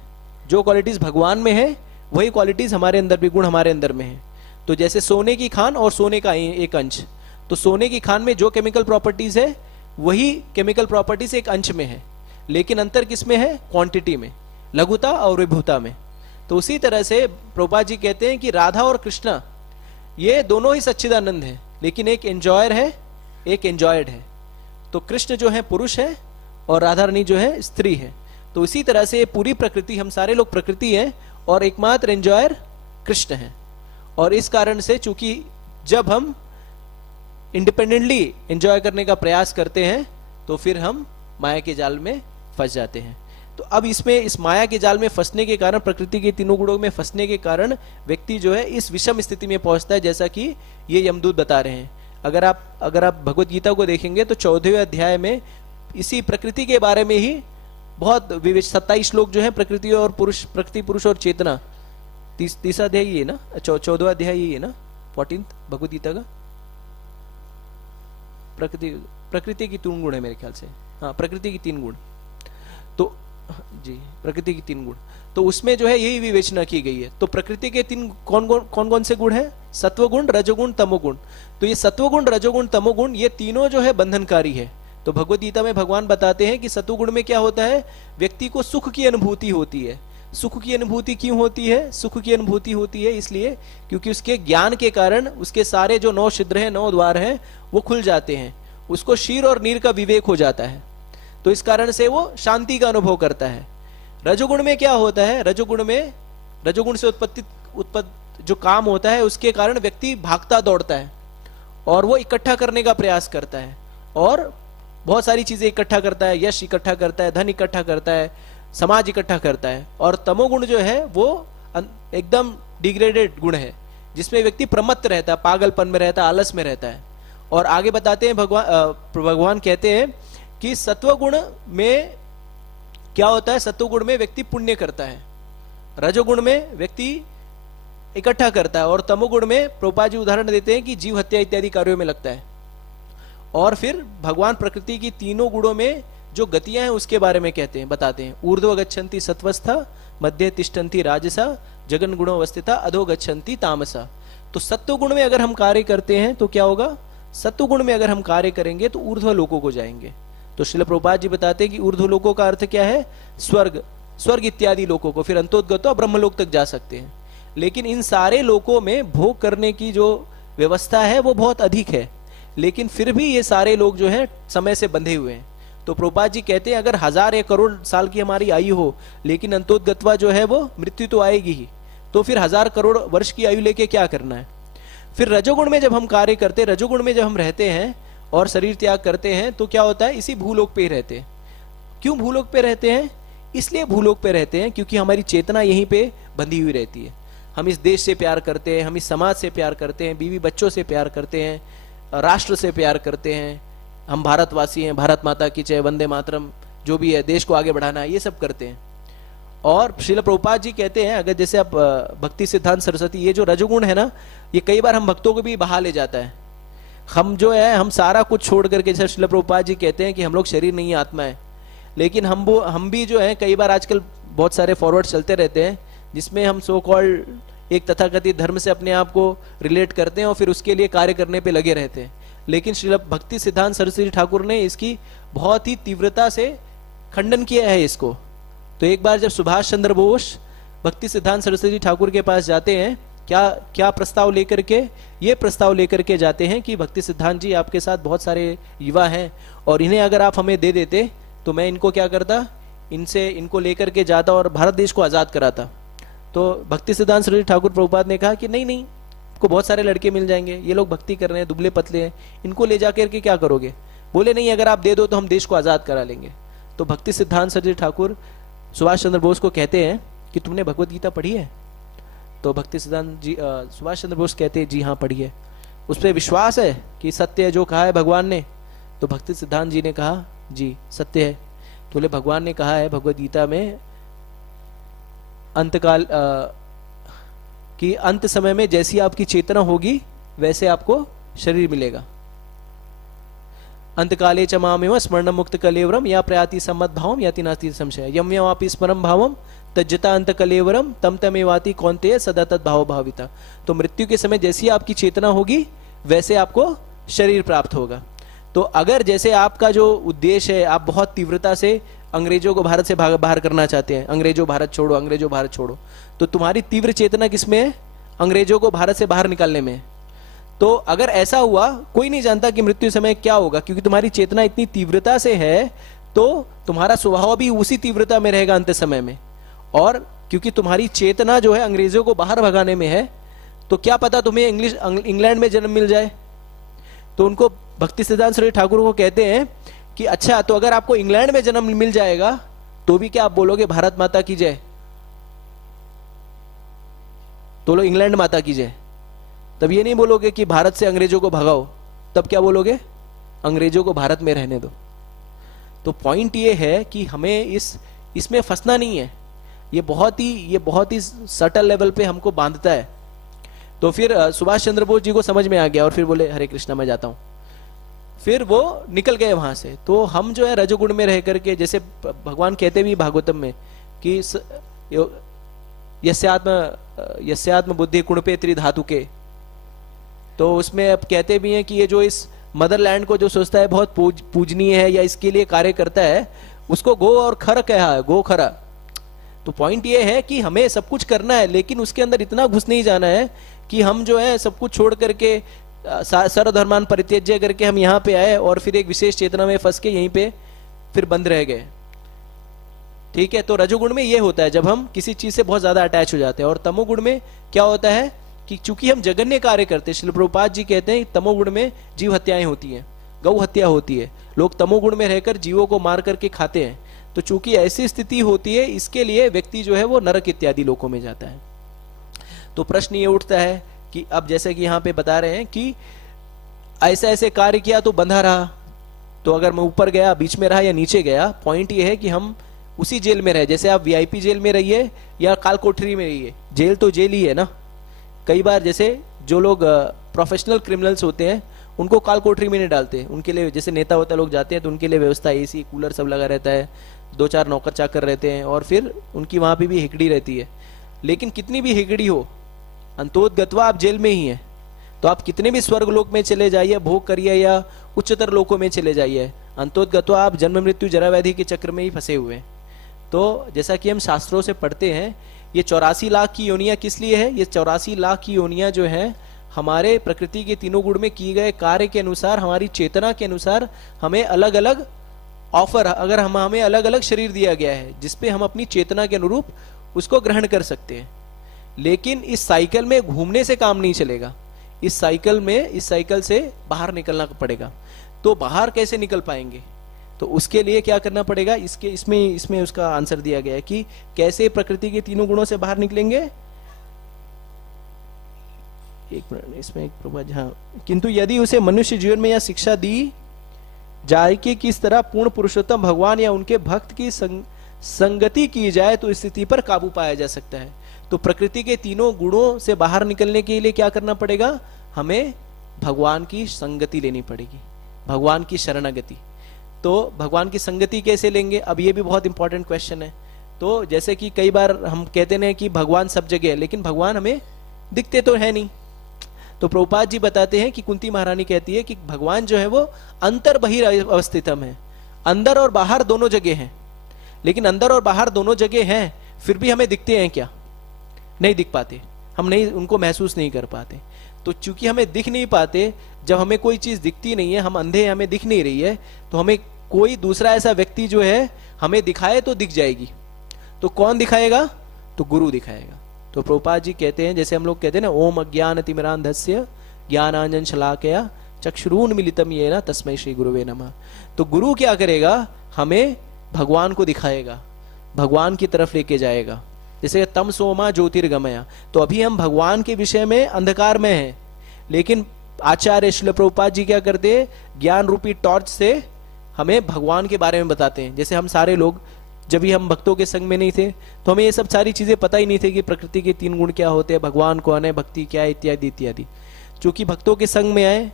जो क्वालिटीज भगवान में है वही क्वालिटीज हमारे अंदर भी, गुण हमारे अंदर में है। तो जैसे सोने की खान और सोने का एक अंश, तो सोने की खान में जो केमिकल प्रॉपर्टीज है वही केमिकल प्रॉपर्टीज एक अंश में है, लेकिन अंतर किस में है, क्वांटिटी में, लघुता और विभुता में। तो उसी तरह से प्रभुपाद जी कहते हैं कि राधा और कृष्णा ये दोनों ही सच्चिदानंद है, लेकिन एक एंजॉयर है, एक एंजॉयड है। तो कृष्ण जो है पुरुष है और राधा रानी जो है स्त्री है। तो इसी तरह से पूरी प्रकृति, हम सारे लोग प्रकृति हैं और एकमात्र एंजॉयर कृष्ण है। और इस कारण से चूंकि जब हम इंडिपेंडेंटली एंजॉय करने का प्रयास करते हैं तो फिर हम माया के जाल में फंस जाते हैं। तो अब इसमें इस माया के जाल में फंसने के कारण, प्रकृति के तीनों गुणों में फंसने के कारण व्यक्ति जो है इस विषम स्थिति में पहुंचता है, जैसा कि ये यमदूत बता रहे हैं। अगर आप भगवत गीता को देखेंगे तो 14वें अध्याय में इसी प्रकृति के बारे में ही बहुत 27 श्लोक जो है प्रकृति और पुरुष, प्रकृति पुरुष और चेतना, तीसरा अध्याय ये ना, 14वां अध्याय ये ना, 14 भगवत गीता का। प्रकृति की 3 गुण है मेरे ख्याल से, हाँ प्रकृति की 3 गुण, तो जी प्रकृति की 3 गुण, तो उसमें जो है यही विवेचना की गई है। तो प्रकृति के 3 कौन से गुण है, सत्वगुण, रजोगुण, तमोगुण। तो ये सत्वगुण, रजोगुण, तमोगुण ये तीनों जो है बंधनकारी है। तो भगवत गीता में भगवान बताते हैं कि सत्वगुण में क्या होता है, व्यक्ति को सुख की अनुभूति होती है। सुख की अनुभूति क्यों होती है, सुख की अनुभूति होती है इसलिए क्योंकि उसके ज्ञान के कारण उसके सारे जो 9 छिद्र हैं, 9 द्वार हैं, वो खुल जाते हैं, उसको क्षीर और नीर का विवेक हो जाता है। तो इस कारण से वो शांति का अनुभव करता है। रजोगुण में क्या होता है, रजोगुण से उत्पत्ति जो काम होता है उसके कारण व्यक्ति भागता दौड़ता है और वो इकट्ठा करने का प्रयास करता है और बहुत सारी चीजें इकट्ठा करता है, यश इकट्ठा करता है, धन इकट्ठा करता है, समाज इकट्ठा करता है। और तमोगुण जो है वो एकदम डिग्रेडेड गुण है, जिसमें व्यक्ति प्रमत्त रहता है, पागलपन में रहता है, आलस में रहता है। और आगे बताते हैं भगवान कहते हैं कि सत्वगुण में क्या होता है, सत्वगुण में व्यक्ति पुण्य करता है, रजोगुण में व्यक्ति इकट्ठा करता है और तमोगुण में प्रभुपाद जी उदाहरण देते हैं कि जीव हत्या इत्यादि कार्यों में लगता है। और फिर भगवान प्रकृति की तीनों गुणों में जो गतियां हैं उसके बारे में कहते हैं, बताते हैं। ऊर्ध्व गच्छन्ति सत्वस्था, मध्य तिष्ठन्ति राजसा, जगन गुणो अवस्थिता, अधो गच्छन्ति तामसा। तो सत्व गुण में अगर हम कार्य करते हैं तो क्या होगा, सत्व गुण में अगर हम कार्य करेंगे तो ऊर्ध्व लोकों को जाएंगे। तो श्रील प्रभुपाद जी बताते हैं कि ऊर्ध्व लोकों का अर्थ क्या है, स्वर्ग इत्यादि लोकों को, फिर अंतोदगतो ब्रह्मलोक तक जा सकते हैं। लेकिन इन सारे लोकों में भोग करने की जो व्यवस्था है वो बहुत अधिक है, लेकिन फिर भी ये सारे लोग जो है समय से बंधे हुए हैं। तो प्रभुपाद जी कहते हैं अगर 1000 या करोड़ साल की हमारी आयु हो, लेकिन अंतोदगत्वा जो है वो मृत्यु तो आएगी ही, तो फिर 1000 करोड़ वर्ष की आयु लेके क्या करना है। फिर रजोगुण में जब हम कार्य करते हैं, रजोगुण में जब हम रहते हैं और शरीर त्याग करते हैं तो क्या होता है, इसी भूलोक पे ही रहते हैं। क्यों भूलोक पे रहते हैं, इसलिए भूलोक पे रहते हैं क्योंकि हमारी चेतना यहीं पे बंधी हुई रहती है। हम इस देश से प्यार करते हैं, हम इस समाज से प्यार करते हैं, बीवी बच्चों से प्यार करते हैं, राष्ट्र से प्यार करते हैं, हम भारतवासी हैं, भारत माता की जय, वंदे मातरम, जो भी है, देश को आगे बढ़ाना है, ये सब करते हैं। और श्रील प्रभुपाद जी कहते हैं अगर जैसे आप भक्ति सिद्धांत सरस्वती, ये जो रजोगुण है ना, ये कई बार हम भक्तों को भी बहा ले जाता है। हम जो है हम सारा कुछ छोड़ करके, जैसे श्रील प्रभुपाद जी कहते हैं कि हम लोग शरीर नहीं आत्मा है, लेकिन हम भी जो है कई बार आजकल बहुत सारे फॉरवर्ड चलते रहते हैं जिसमें हम सो कॉल्ड एक तथाकथित धर्म से अपने आप को रिलेट करते हैं और फिर उसके लिए कार्य करने पे लगे रहते हैं। लेकिन श्रील भक्ति सिद्धांत सरस्वती ठाकुर ने इसकी बहुत ही तीव्रता से खंडन किया है इसको। तो एक बार जब सुभाष चंद्र बोस भक्ति सिद्धांत सरस्वती ठाकुर के पास जाते हैं, क्या प्रस्ताव लेकर के, ये प्रस्ताव लेकर के जाते हैं कि भक्ति सिद्धांत जी आपके साथ बहुत सारे युवा हैं और इन्हें अगर आप हमें दे देते तो मैं इनको क्या करता, इनको लेकर के जाता और भारत देश को आजाद कराता। तो भक्ति सिद्धांत सरस्वती ठाकुर प्रभुपाद ने कहा कि नहीं, को बहुत सारे लड़के मिल जाएंगे, ये लोग भक्ति कर रहे हैं, दुबले पतले हैं, इनको ले जाकर के क्या करोगे। बोले नहीं, अगर आप दे दो तो हम देश को आजाद करा लेंगे। तो भक्ति सिद्धांत सरस्वती ठाकुर सुभाष चंद्र बोस को कहते हैं कि तुमने भगवत गीता पढ़ी है? तो भक्ति सिद्धांत जी सुभाष चंद्र बोस कहते हैं जी हाँ पढ़ी है। उस पर विश्वास है कि सत्य है जो कहा है भगवान ने? तो भक्ति सिद्धांत जी ने कहा जी सत्य है। तो बोले भगवान ने कहा है भगवत गीता में अंतकाल कि अंत समय में जैसी आपकी चेतना होगी वैसे आपको शरीर मिलेगा। अंतकाले च मामेव स्मरणं मुक्त कलेवरम या प्रयाति सम्मत भावम याति नास्ति संशय यम यमापि स्मरम भावम तज्जता अंत कलेवरम तम तमेवाति कौन्तेय सदा तद भाव भाविता। तो मृत्यु के समय जैसी आपकी चेतना होगी वैसे आपको शरीर प्राप्त होगा। तो अगर जैसे आपका जो उद्देश्य है, आप बहुत तीव्रता से अंग्रेजों को भारत से बाहर करना चाहते हैं, अंग्रेजों भारत छोड़ो, अंग्रेजों भारत छोड़ो, तो तुम्हारी तीव्र चेतना किसमें है? अंग्रेजों को भारत से बाहर निकालने में। तो अगर ऐसा हुआ, कोई नहीं जानता कि मृत्यु समय क्या होगा, क्योंकि तुम्हारी चेतना इतनी तीव्रता से है तो तुम्हारा स्वभाव भी उसी तीव्रता में रहेगा अंत समय में। और क्योंकि तुम्हारी चेतना जो है अंग्रेजों को बाहर भगाने में है, तो क्या पता तुम्हें इंग्लैंड में जन्म मिल जाए। तो उनको भक्ति सिद्धांत सरस्वती ठाकुर को कहते हैं कि अच्छा, तो अगर आपको इंग्लैंड में जन्म मिल जाएगा तो भी क्या आप बोलोगे भारत माता की जय? तो लो इंग्लैंड माता की जय। तब ये नहीं बोलोगे कि भारत से अंग्रेजों को भगाओ, तब क्या बोलोगे? अंग्रेजों को भारत में रहने दो। तो पॉइंट ये है कि हमें इसमें फंसना नहीं है। ये बहुत ही सटल लेवल पे हमको बांधता है। तो फिर सुभाष चंद्र बोस जी को समझ में आ गया और फिर बोले हरे कृष्णा मैं जाता हूं। फिर वो निकल गए वहां से। तो हम जो है रजोगुण में रह करके, जैसे भगवान कहते भी भागवतम में कि यस्यात्म बुद्धि कुणपे त्रिधातु के, तो उसमें अब कहते भी हैं कि ये जो इस मदरलैंड को जो सोचता है बहुत पूजनीय है या इसके लिए कार्य करता है, उसको गो और खर कहा है, गो खरा। तो पॉइंट ये है कि हमें सब कुछ करना है, लेकिन उसके अंदर इतना घुस नहीं जाना है कि हम जो है सब कुछ छोड़ करके सर्वधर्मान परित्यज्य करके हम यहाँ पे आए और फिर एक विशेष चेतना में फंस के यहीं पे फिर बंद रह गए। ठीक है, तो रजोगुण में ये होता है जब हम किसी चीज से बहुत ज्यादा अटैच हो जाते हैं। और तमोगुण में क्या होता है कि चूंकि हम जघन्य कार्य करते हैं, श्रील प्रभुपाद जी कहते हैं तमोगुण में जीव हत्याएं होती हैं, गौ हत्या होती है, लोग तमोगुण में रहकर जीवों को मार करके खाते हैं। तो चूंकि ऐसी स्थिति होती है, इसके लिए व्यक्ति जो है वो नरक इत्यादि लोकों में जाता है। तो प्रश्न ये उठता है कि अब जैसे कि यहाँ पे बता रहे हैं कि ऐसे ऐसे कार्य किया तो बंधा रहा, तो अगर मैं ऊपर गया, बीच में रहा या नीचे गया, पॉइंट ये है कि हम उसी जेल में रहे। जैसे आप वीआईपी जेल में रहिए या काल कोठरी में रहिए, जेल तो जेल ही है ना। कई बार जैसे जो लोग प्रोफेशनल क्रिमिनल्स होते हैं उनको काल कोठरी में नहीं डालते, उनके लिए जैसे नेता होता लोग जाते हैं तो उनके लिए व्यवस्था एसी कूलर सब लगा रहता है, 2-4 नौकर चाकर रहते हैं और फिर उनकी वहां पे भी हिकड़ी रहती है। लेकिन कितनी भी हिकड़ी हो, अंतोदगत्वा आप जेल में ही है। तो आप कितने भी स्वर्ग लोक में चले जाइए, भोग करिए या उच्चतर लोकों में चले जाइए, अंतोदगत्वा आप जन्म मृत्यु जरा व्याधि के चक्र में ही फंसे हुए हैं। तो जैसा कि हम शास्त्रों से पढ़ते हैं, ये 84 लाख की योनियां किस लिए है? ये 84 लाख की योनियां जो है हमारे प्रकृति के तीनों गुण में किए गए कार्य के अनुसार, हमारी चेतना के अनुसार हमें अलग अलग ऑफर, अगर हमें अलग अलग शरीर दिया गया है जिसपे हम अपनी चेतना के अनुरूप उसको ग्रहण कर सकते हैं। लेकिन इस साइकिल में घूमने से काम नहीं चलेगा, इस साइकिल से बाहर निकलना पड़ेगा। तो बाहर कैसे निकल पाएंगे? तो उसके लिए क्या करना पड़ेगा? इसमें उसका आंसर दिया गया है कि कैसे प्रकृति के तीनों गुणों से बाहर निकलेंगे। एक मिनट, इसमें एक प्रभा, हाँ, किंतु यदि उसे मनुष्य जीवन में यह शिक्षा दी जाए कि किस तरह पूर्ण पुरुषोत्तम भगवान या उनके भक्त की संगति की जाए तो स्थिति पर काबू पाया जा सकता है। तो प्रकृति के तीनों गुणों से बाहर निकलने के लिए क्या करना पड़ेगा? हमें भगवान की संगति लेनी पड़ेगी, भगवान की शरणागति। तो भगवान की संगति कैसे लेंगे? अब ये भी बहुत इंपॉर्टेंट क्वेश्चन है। तो जैसे कि कई बार हम कहते हैं कि भगवान सब जगह है, लेकिन भगवान हमें दिखते तो है नहीं। तो प्रभुपाद जी बताते हैं कि कुंती महारानी कहती है कि भगवान जो है वो अंतर बहिर अवस्थितम है, अंदर और बाहर दोनों जगह हैं। लेकिन अंदर और बाहर दोनों जगह हैं, फिर भी हमें दिखते हैं क्या? नहीं दिख पाते, हम नहीं उनको महसूस नहीं कर पाते। तो चूंकि हमें दिख नहीं पाते, जब हमें कोई चीज दिखती नहीं है, हम अंधे हैं, हमें दिख नहीं रही है, तो हमें कोई दूसरा ऐसा व्यक्ति जो है हमें दिखाए तो दिख जाएगी। तो कौन दिखाएगा? तो गुरु दिखाएगा। तो प्रभुपाद जी कहते हैं, जैसे हम लोग कहते हैं ना, ओम अज्ञान तिमिरांधस्य ज्ञानांजन शलाकया चक्षुरुन मिलितम येन तस्मै श्री गुरुवे नमः। तो गुरु क्या करेगा? हमें भगवान को दिखाएगा। भगवान की तरफ लेके जाएगा। जैसे तम सोमा ज्योतिर्गमया, तो अभी हम भगवान के विषय में अंधकार में हैं, लेकिन आचार्य श्रील प्रभुपाद जी क्या करते हैं, ज्ञान रूपी टॉर्च से हमें भगवान के बारे में बताते हैं। जैसे हम सारे लोग जब भी हम भक्तों के संग में नहीं थे तो हमें ये सब सारी चीजें पता ही नहीं थे कि प्रकृति के 3 गुण क्या होते हैं, भगवान कौन है, भक्ति क्या है, इत्यादि इत्यादि। चूंकि भक्तों के संग में आए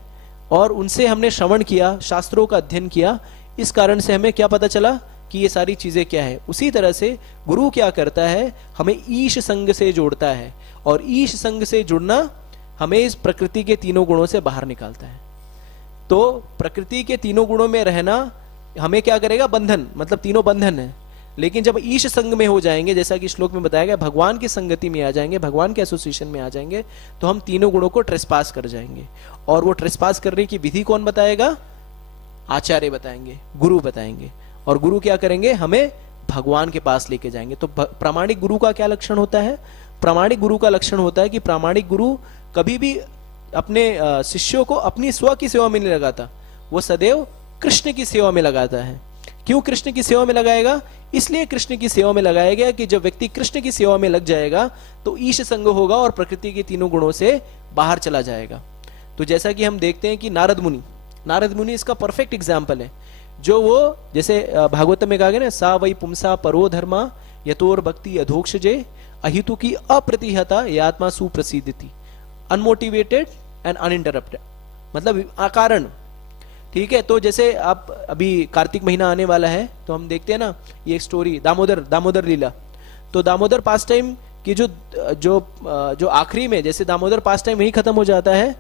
और उनसे हमने श्रवण किया, शास्त्रों का अध्ययन किया, इस कारण से हमें क्या पता चला कि ये सारी चीजें क्या है। उसी तरह से गुरु क्या करता है, हमें ईश संग से जोड़ता है, और ईश संग से जुड़ना हमें इस प्रकृति के 3 गुणों से बाहर निकालता है। तो प्रकृति के 3 गुणों में रहना हमें क्या करेगा, बंधन, मतलब तीनों बंधन है। लेकिन जब ईश संग में हो जाएंगे, जैसा कि श्लोक में बताया गया, भगवान की संगति में आ जाएंगे, भगवान के एसोसिएशन में आ जाएंगे, तो हम 3 गुणों को ट्रेसपास कर जाएंगे। और वो ट्रेसपास करने की विधि कौन बताएगा, आचार्य बताएंगे, गुरु बताएंगे। और गुरु क्या करेंगे, हमें भगवान के पास लेके जाएंगे। तो प्रामाणिक गुरु का क्या लक्षण होता है, प्रामाणिक गुरु का लक्षण होता है कि प्रामाणिक गुरु कभी भी अपने शिष्यों को अपनी स्व की सेवा में नहीं लगाता, वो सदैव कृष्ण की सेवा में लगाता है। क्यों कृष्ण की सेवा में लगाएगा, इसलिए कृष्ण की सेवा में लगाया गया कि जब व्यक्ति कृष्ण की सेवा में लग जाएगा तो ईश संग होगा और प्रकृति के 3 गुणों से बाहर चला जाएगा। तो जैसा कि हम देखते हैं कि नारद मुनि इसका परफेक्ट एग्जाम्पल है। जो वो जैसे भागवत में कहा गया ना, सा वही पुंसा परो धर्मा यतोर भक्ति अधोक्षजे अहितु की अप्रतिहता ये आत्मा सुप्रसिद्धि, अनमोटिवेटेड एंड अनइंटरप्टेड, मतलब अकारण। ठीक है, तो जैसे आप अभी कार्तिक महीना आने वाला है तो हम देखते हैं ना ये एक स्टोरी दामोदर लीला। तो दामोदर पास टाइम की जो आखिरी में, जैसे दामोदर पास टाइम यही खत्म हो जाता है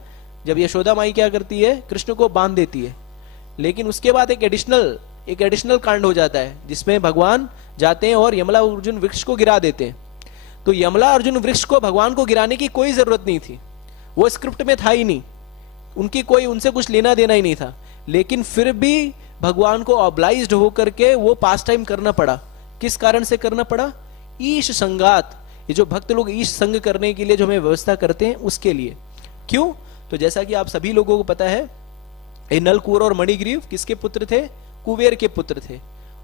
जब यशोदा माई क्या करती है, कृष्ण को बांध देती है। लेकिन उसके बाद एक एडिशनल कांड हो जाता है जिसमें भगवान जाते हैं और यमला अर्जुन वृक्ष को गिरा देते हैं। तो यमला अर्जुन वृक्ष को भगवान को गिराने की कोई जरूरत नहीं थी, वो स्क्रिप्ट में था ही नहीं, उनसे कुछ लेना देना ही नहीं था। लेकिन फिर भी भगवान को ऑब्लाइज्ड होकर के वो पास टाइम करना पड़ा। किस कारण से करना पड़ा, ईश संगात, ये जो भक्त लोग ईश संग करने के लिए जो हमें व्यवस्था करते हैं उसके लिए। क्यों, तो जैसा कि आप सभी लोगों को पता है, ये नलकूर और मणिग्रीव किसके पुत्र थे, कुबेर के पुत्र थे।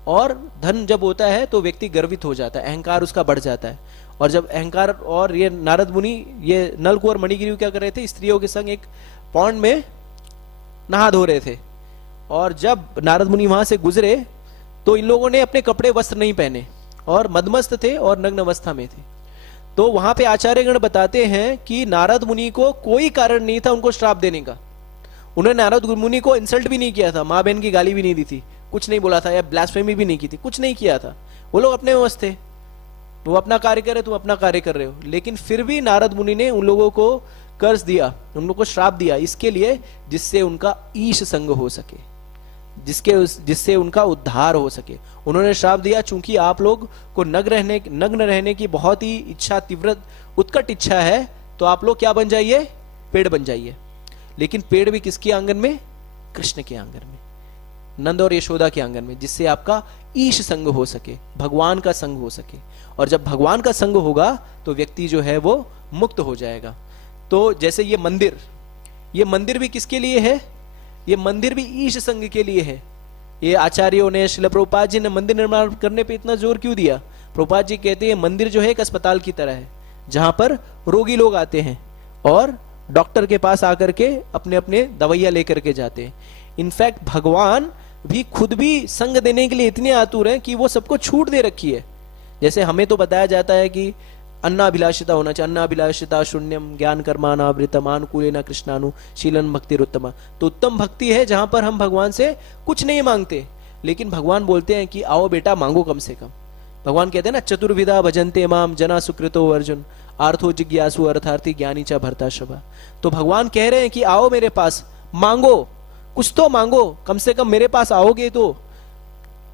और धन जब होता है तो व्यक्ति गर्वित हो जाता है, अहंकार उसका बढ़ जाता है। और जब अहंकार, और ये नारद मुनि, ये नलकूर और मणिग्रीव क्या कर रहे थे, स्त्रियों के संग एक पॉन्ड में नहा धो रहे थे। और जब नारद मुनि वहां से गुजरे तो इन लोगों ने अपने कपड़े वस्त्र नहीं पहने और मदमस्त थे और नग्न अवस्था में थे। तो वहां पे आचार्यगण बताते हैं कि नारद मुनि को कोई कारण नहीं था उनको श्राप देने का। उन्होंने नारद मुनि को इंसल्ट भी नहीं किया था, माँ बहन की गाली भी नहीं दी थी, कुछ नहीं बोला था, या ब्लास्फेमी भी नहीं की थी, कुछ नहीं किया था। वो लोग अपने मस्त थे, वो अपना कार्य कर रहे, तुम अपना कार्य कर रहे हो। लेकिन फिर भी नारद मुनि ने उन लोगों को कर्ज दिया, उन लोगों को श्राप दिया, इसके लिए जिससे उनका ईश संग हो सके, जिससे उनका उद्धार हो सके। उन्होंने श्राप दिया, चूंकि आप लोग को नग्न रहने की बहुत ही इच्छा, तीव्र उत्कट इच्छा है, तो आप लोग क्या बन जाइए, पेड़ बन जाइए। लेकिन पेड़ भी किसके आंगन में, कृष्ण के आंगन में, नंद और यशोदा के आंगन में, जिससे आपका ईश संग हो सके, भगवान का संग हो सके। और जब भगवान का संग होगा तो व्यक्ति जो है वो मुक्त हो जाएगा। तो जैसे ये मंदिर भी किसके लिए है, ये मंदिर भी ईश संग के लिए है। ये आचार्यों ने, श्रील प्रभुपाद जी ने मंदिर निर्माण करने पे इतना जोर क्यों दिया। प्रभुपाद जी कहते हैं मंदिर जो है एक अस्पताल की तरह है, जहां पर रोगी लोग आते हैं और डॉक्टर के पास आकर के अपने अपने दवाइयां लेकर के जाते हैं। इनफैक्ट भगवान भी खुद भी संग देने के लिए इतने आतुर हैं कि वो सबको छूट दे रखी है। जैसे हमें तो बताया जाता है कि अन्नाभिलाषिता होना चाहिए, अन्नाभिलाषिता शून्यम ज्ञान कर्मानावृतम अनुकूलेन कृष्णानु शीलन भक्तिरुत्तमा। तो उत्तम भक्ति है जहां पर हम भगवान से कुछ नहीं मांगते, लेकिन भगवान बोलते हैं कि आओ बेटा मांगो कम से कम। भगवान कहते हैं ना, चतुर्विधा भजन्ते माम जना सुकृतो अर्जुन आर्थो जिज्ञासु अर्थार्थी ज्ञानी च भरता शभा। तो भगवान कह रहे हैं कि आओ मेरे पास, मांगो, कुछ तो मांगो, कम से कम मेरे पास आओगे तो।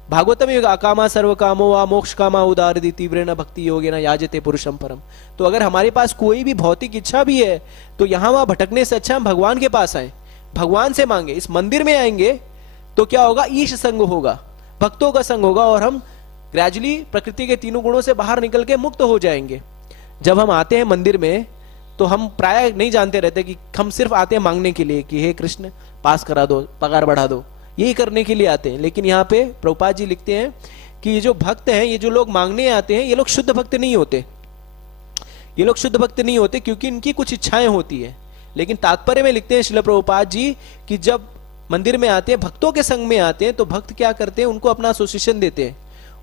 भागवत में अकामा सर्व कामो वा मोक्ष कामा उदारदि तीव्रेण भक्ति योगेन याजते पुरुषम परम। तो अगर हमारे पास कोई भी भौतिक इच्छा भी है तो यहां वहां भटकने से अच्छा हम भगवान के पास आए, भगवान से मांगे। इस मंदिर में आएंगे तो क्या होगा, ईश संग होगा, भक्तों का संग होगा, और हम ग्रेजुअली प्रकृति के 3 गुणों से बाहर निकल के मुक्त हो जाएंगे। जब हम आते हैं मंदिर में तो हम प्राय नहीं जानते रहते कि हम सिर्फ आते हैं मांगने के लिए कि हे कृष्ण पास करा दो, पगार बढ़ा दो, यही करने के लिए आते हैं। लेकिन यहाँ पे प्रभुपाद जी लिखते हैं कि ये जो भक्त हैं, ये जो लोग मांगने आते हैं, ये लोग शुद्ध भक्त नहीं होते, ये लोग शुद्ध भक्त नहीं होते, क्योंकि इनकी कुछ इच्छाएं होती है। लेकिन तात्पर्य में लिखते हैं श्रील प्रभुपाद जी कि जब मंदिर में आते हैं, भक्तों के संग में आते हैं, तो भक्त क्या करते हैं, उनको अपना एसोसिएशन देते हैं,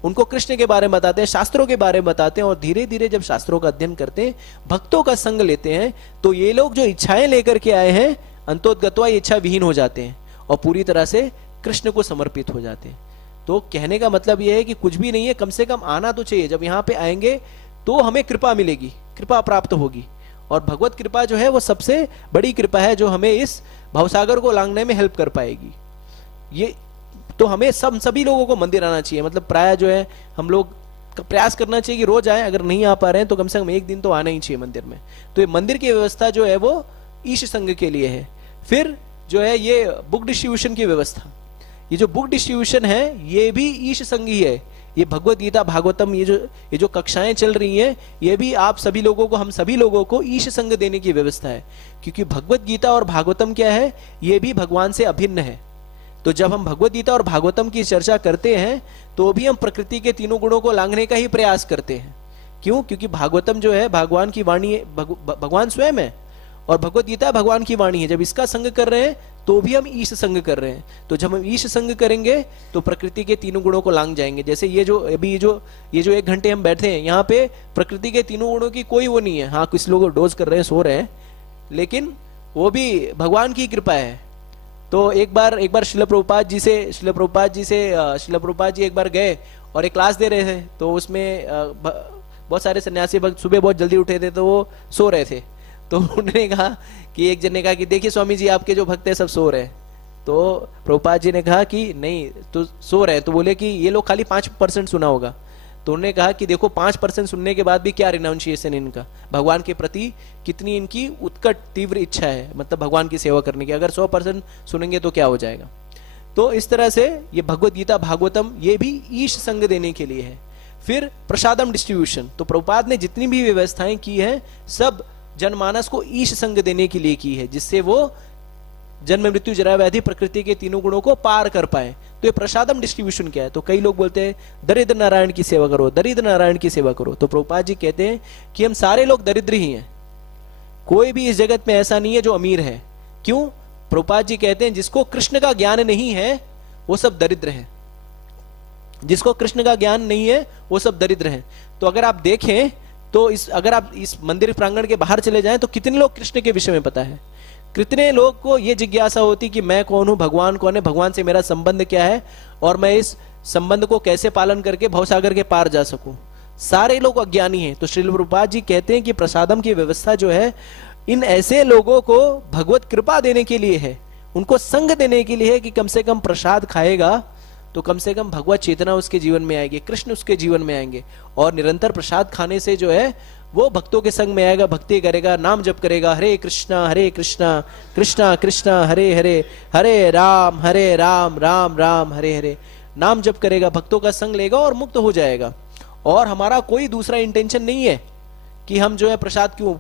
उनको कृष्ण के बारे में बताते हैं, शास्त्रों के बारे में बताते हैं, और धीरे धीरे जब शास्त्रों का अध्ययन करते हैं, भक्तों का संग लेते हैं, तो ये लोग जो इच्छाएं लेकर के आए हैं, अंतोदगत्वा ये इच्छा विहीन हो जाते हैं और पूरी तरह से कृष्ण को समर्पित हो जाते हैं। तो कहने का मतलब यह है कि कुछ भी नहीं है, कम से कम आना तो चाहिए। जब यहाँ पे आएंगे तो हमें कृपा मिलेगी, कृपा प्राप्त होगी, और भगवत कृपा जो है वो सबसे बड़ी कृपा है, जो हमें इस भवसागर को लांघने में हेल्प कर पाएगी। ये तो हमें सभी लोगों को मंदिर आना चाहिए, मतलब प्राय जो है हम लोग का प्रयास करना चाहिए कि रोज आए, अगर नहीं आ पा रहे हैं तो कम से कम एक दिन तो आना ही चाहिए मंदिर में। तो ये मंदिर की व्यवस्था जो है वो ईश संघ के लिए है। फिर जो है ये बुक डिस्ट्रीब्यूशन की व्यवस्था, ये जो बुक डिस्ट्रीब्यूशन है ये भी ईश संघ ही है। ये भगवत गीता भागवतम, ये जो कक्षाएं चल रही हैं, ये भी आप सभी लोगों को, हम सभी लोगों को ईश संघ देने की व्यवस्था है, क्योंकि भगवत गीता और भागवतम क्या है, ये भी भगवान से अभिन्न है। तो जब हम भगवत गीता और भागवतम की चर्चा करते हैं तो भी हम प्रकृति के तीनों गुणों को लांघने का ही प्रयास करते हैं। क्यों? क्योंकि भागवतम जो है भगवान की वाणी है, भगवान स्वयं है, और भगवत गीता भगवान की वाणी है। जब इसका संग कर रहे हैं तो भी हम ईश संग कर रहे हैं। तो जब हम ईश संग करेंगे तो प्रकृति के तीनों गुणों को लांघ जाएंगे। जैसे ये जो अभी ये जो 1 घंटे हम बैठे हैं यहाँ पे, प्रकृति के तीनों गुणों की कोई वो नहीं है। हाँ, कुछ लोग डोज कर रहे हैं, सो रहे हैं, लेकिन वो भी भगवान की कृपा है। तो एक बार श्रील प्रभुपाद जी एक बार गए और एक क्लास दे रहे थे, तो उसमें बहुत सारे सन्यासी भक्त सुबह बहुत जल्दी उठे थे, तो वो सो रहे थे। तो उन्होंने कहा कि एक जन ने कहा कि देखिए स्वामी जी, आपके जो भक्त हैं सब सो रहे हैं। तो प्रभुपाद जी ने कहा कि नहीं, तो सो रहे हैं। तो बोले कि ये लोग खाली 5% सुना होगा। तो उन्होंने कहा कि देखो 5% सुनने के बाद भी क्या रिनाउंशिएशन इनका भगवान के प्रति, कितनी इनकी उत्कट तीव्र इच्छा है, मतलब भगवान की सेवा करने की। अगर 100% सुनेंगे तो क्या हो जाएगा। तो इस तरह से ये भगवत गीता भागवतम ये भी ईश संग देने के लिए है। फिर प्रसादम डिस्ट्रीब्यूशन, तो प्रभुपाद ने जितनी भी व्यवस्थाएं की है सब जनमानस को ईश संग देने के लिए की है, जिससे वो जन्म मृत्यु जरा व्याधि प्रकृति के तीनों गुणों को पार कर पाए। तो ये प्रसादम डिस्ट्रीब्यूशन क्या है? तो कई लोग बोलते हैं दरिद्र नारायण की सेवा करो, दरिद्र नारायण की सेवा करो। तो प्रभुपाद जी कहते हैं कि हम सारे लोग दरिद्र ही हैं, कोई भी इस जगत में ऐसा नहीं है जो अमीर है। क्यों? प्रभुपाद जी कहते हैं जिसको कृष्ण का ज्ञान नहीं है वो सब दरिद्र है, जिसको कृष्ण का ज्ञान नहीं है वो सब दरिद्र है। तो अगर आप देखें तो अगर आप इस मंदिर प्रांगण के बाहर चले जाएं तो कितने लोग कृष्ण के विषय में पता है, कितने लोग को ये जिज्ञासा होती कि मैं कौन हूं, भगवान कौन है, भगवान से मेरा संबंध क्या है, और मैं इस संबंध को कैसे पालन करके भवसागर के पार जा सकूं। सारे लोग अज्ञानी हैं। तो श्रील प्रभुपाद जी कहते हैं कि प्रसादम की व्यवस्था जो है इन ऐसे लोगों को भगवत कृपा देने के लिए है, उनको संग देने के लिए है कि कम से कम प्रसाद खाएगा तो कम से कम भगवत चेतना उसके जीवन में आएगी, कृष्ण उसके जीवन में आएंगे, और निरंतर प्रसाद खाने से जो है वो भक्तों के संग में आएगा, भक्ति करेगा, नाम जप करेगा, हरे कृष्णा कृष्णा कृष्णा हरे हरे, हरे राम राम राम हरे हरे, नाम जप करेगा, भक्तों का संग लेगा और मुक्त हो जाएगा। और हमारा कोई दूसरा इंटेंशन नहीं है कि हम जो है प्रसाद क्यों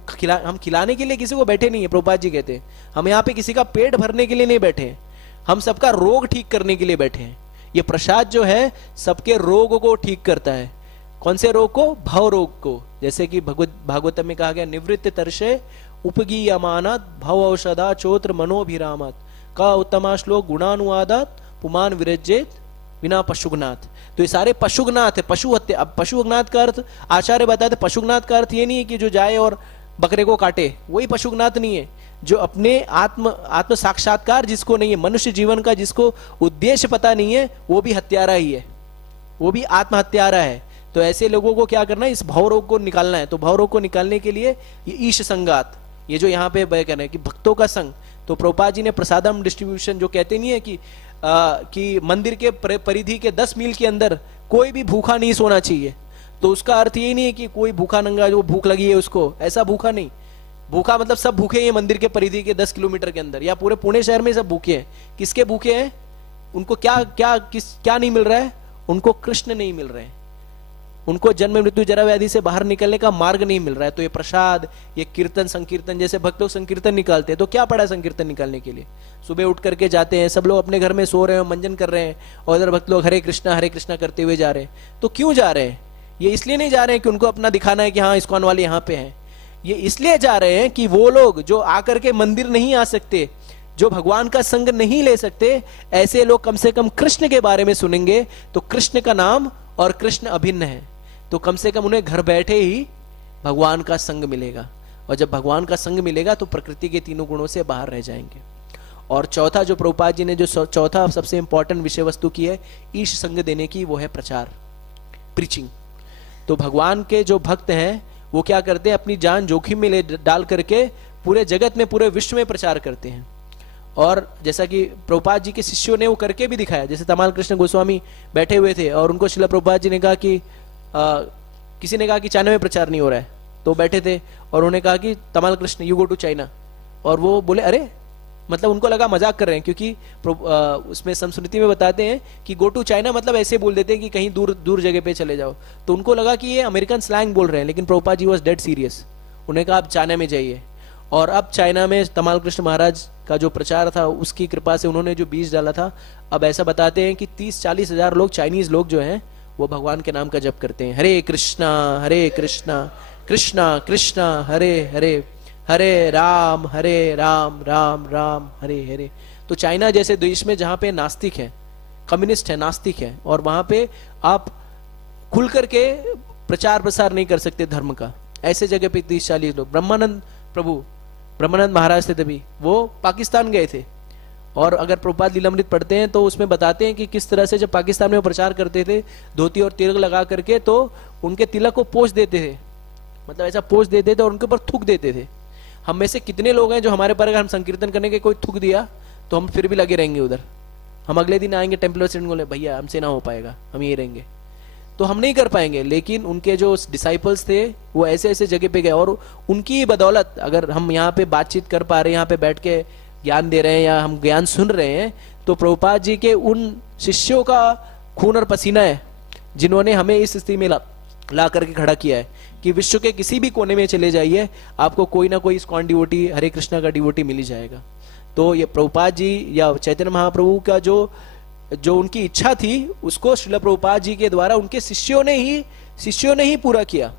हम खिलाने के लिए किसी को बैठे नहीं है। प्रभुपाद जी कहते हैं हम यहाँ पे किसी का पेट भरने के लिए नहीं बैठे हैं, हम सबका रोग ठीक करने के लिए बैठे हैं। ये प्रसाद जो है सबके रोग को ठीक करता है। कौन से रोग को? भव रोग को। जैसे कि भागवत में कहा गया निवृत्त तरशे उपगी अमानत भव औषधा चोत्र मनोभिरामत का उत्तमा श्लोक गुणानुवादात पुमान विरजेत बिना पशुघ्नाथ। तो ये सारे पशुघ्नाथ है, पशु हत्या। अब पशुघ्नाथ का अर्थ आचार्य बताते पशुघ्नाथ का अर्थ ये नहीं है कि जो जाए और बकरे को काटे, वही पशुघ्नाथ नहीं है। जो अपने आत्म साक्षात्कार जिसको नहीं है, मनुष्य जीवन का जिसको उद्देश्य पता नहीं है, वो भी हत्यारा ही है, वो भी आत्महत्यारा है। तो ऐसे लोगों को क्या करना है? इस भव रोग को निकालना है। तो भव रोग को निकालने के लिए ये ईश संगात, ये जो यहाँ पे कह रहे हैं कि भक्तों का संग। तो प्रभुपाद जी ने प्रसादम डिस्ट्रीब्यूशन जो कहते नहीं है कि मंदिर के परिधि के 10 मील के अंदर कोई भी भूखा नहीं सोना चाहिए। तो उसका अर्थ ये नहीं है कि कोई भूखा नंगा जो भूख लगी है उसको, ऐसा भूखा नहीं। भूखा मतलब सब भूखे हैं मंदिर के परिधि के 10 किलोमीटर के अंदर, या पूरे पुणे शहर में सब भूखे हैं। किसके भूखे हैं? उनको क्या नहीं मिल रहा है? उनको कृष्ण नहीं मिल रहे हैं, उनको जन्म मृत्यु जरा व्याधि से बाहर निकलने का मार्ग नहीं मिल रहा है। तो ये प्रसाद, ये कीर्तन संकीर्तन, जैसे भक्त लोग संकीर्तन निकालते हैं, तो क्या पड़ा है संकीर्तन निकालने के लिए? सुबह उठ करके जाते हैं, सब लोग अपने घर में सो रहे हैं, मंजन कर रहे हैं, और इधर भक्त लोग हरे कृष्णा करते हुए जा रहे हैं। तो क्यों जा रहे हैं? ये इसलिए नहीं जा रहे हैं कि उनको अपना दिखाना है कि हाँ इस्कॉन वाले यहाँ पे हैं। ये इसलिए जा रहे हैं कि वो लोग जो आकर के मंदिर नहीं आ सकते, जो भगवान का संग नहीं ले सकते, ऐसे लोग कम से कम कृष्ण के बारे में सुनेंगे तो कृष्ण का नाम और कृष्ण अभिन्न है, तो कम से कम उन्हें घर बैठे ही भगवान का संग मिलेगा। और जब भगवान का संग मिलेगा तो प्रकृति के तीनों गुणों से बाहर रह जाएंगे। और चौथा जो प्रभुपाद जी ने जो चौथा सबसे इंपॉर्टेंट विषय वस्तु की है ईश संग देने की, वो है प्रचार, प्रीचिंग। तो भगवान के जो भक्त हैं वो क्या करते हैं, अपनी जान जोखिम में ले डाल करके पूरे जगत में, पूरे विश्व में प्रचार करते हैं। और जैसा कि प्रभुपाद जी के शिष्यों ने वो करके भी दिखाया, जैसे तमाल कृष्ण गोस्वामी बैठे हुए थे और उनको श्रील प्रभुपाद जी ने कहा कि किसी ने कहा कि चाइना में प्रचार नहीं हो रहा है, तो बैठे थे और उन्होंने कहा कि Tamal Krishna you go to China, और वो बोले अरे, मतलब उनको लगा मजाक कर रहे हैं, क्योंकि उसमें संस्कृति में बताते हैं कि गो टू चाइना मतलब ऐसे बोल देते हैं कि कहीं दूर दूर जगह पे चले जाओ, तो उनको लगा कि ये अमेरिकन स्लैंग बोल रहे हैं। लेकिन Prabhupada ji was dead serious, उन्हें कहा आप चाइना में जाइए। और अब चाइना में तमाल कृष्ण महाराज का जो प्रचार था, उसकी कृपा से उन्होंने जो बीज डाला था, अब ऐसा बताते हैं कि 30-40 हजार लोग, चाइनीज लोग जो हैं, वो भगवान के नाम का जप करते हैं, हरे कृष्णा कृष्णा कृष्णा हरे हरे, हरे राम राम राम हरे हरे। तो चाइना जैसे देश में जहां पे नास्तिक है, कम्युनिस्ट है, नास्तिक है, और वहां पे आप खुल करके प्रचार प्रसार नहीं कर सकते धर्म का, ऐसे जगह पे 30-40 लोग। ब्रह्मानंद महाराज थे, तभी वो पाकिस्तान गए थे। और अगर प्रभुपाद लीलामृत पढ़ते हैं तो उसमें बताते हैं कि किस तरह से जब पाकिस्तान में वो प्रचार करते थे, धोती और तिलक लगा करके, तो उनके तिलक को पोंछ देते थे, मतलब ऐसा पोंछ देते थे और उनके ऊपर थूक देते थे। हम में से कितने लोग हैं जो हमारे पर अगर हम संकीर्तन करने के कोई थूक दिया तो हम फिर भी लगे रहेंगे उधर, हम अगले दिन आएंगे टेम्पल ऑफ बोले भैया हमसे ना हो पाएगा, हम यही रहेंगे, तो हम नहीं कर पाएंगे। लेकिन उनके जो डिसाइपल्स थे वो ऐसे ऐसे जगह पे गए, और उनकी बदौलत अगर हम यहाँ पे बातचीत कर पा रहे हैं, यहाँ पे बैठ के ज्ञान दे रहे हैं या हम ज्ञान सुन रहे हैं, तो प्रभुपाद जी के उन शिष्यों का खून और पसीना है जिन्होंने हमें इस स्थिति में ला करके खड़ा किया है कि विश्व के किसी भी कोने में चले जाइए, आपको कोई ना कोई इस्कॉन डिवोटी, हरे कृष्णा का डिवोटी मिल ही जाएगा। तो ये प्रभुपाद जी या चैतन्य महाप्रभु का जो उनकी इच्छा थी, उसको श्रील प्रभुपाद जी के द्वारा उनके शिष्यों ने ही पूरा किया।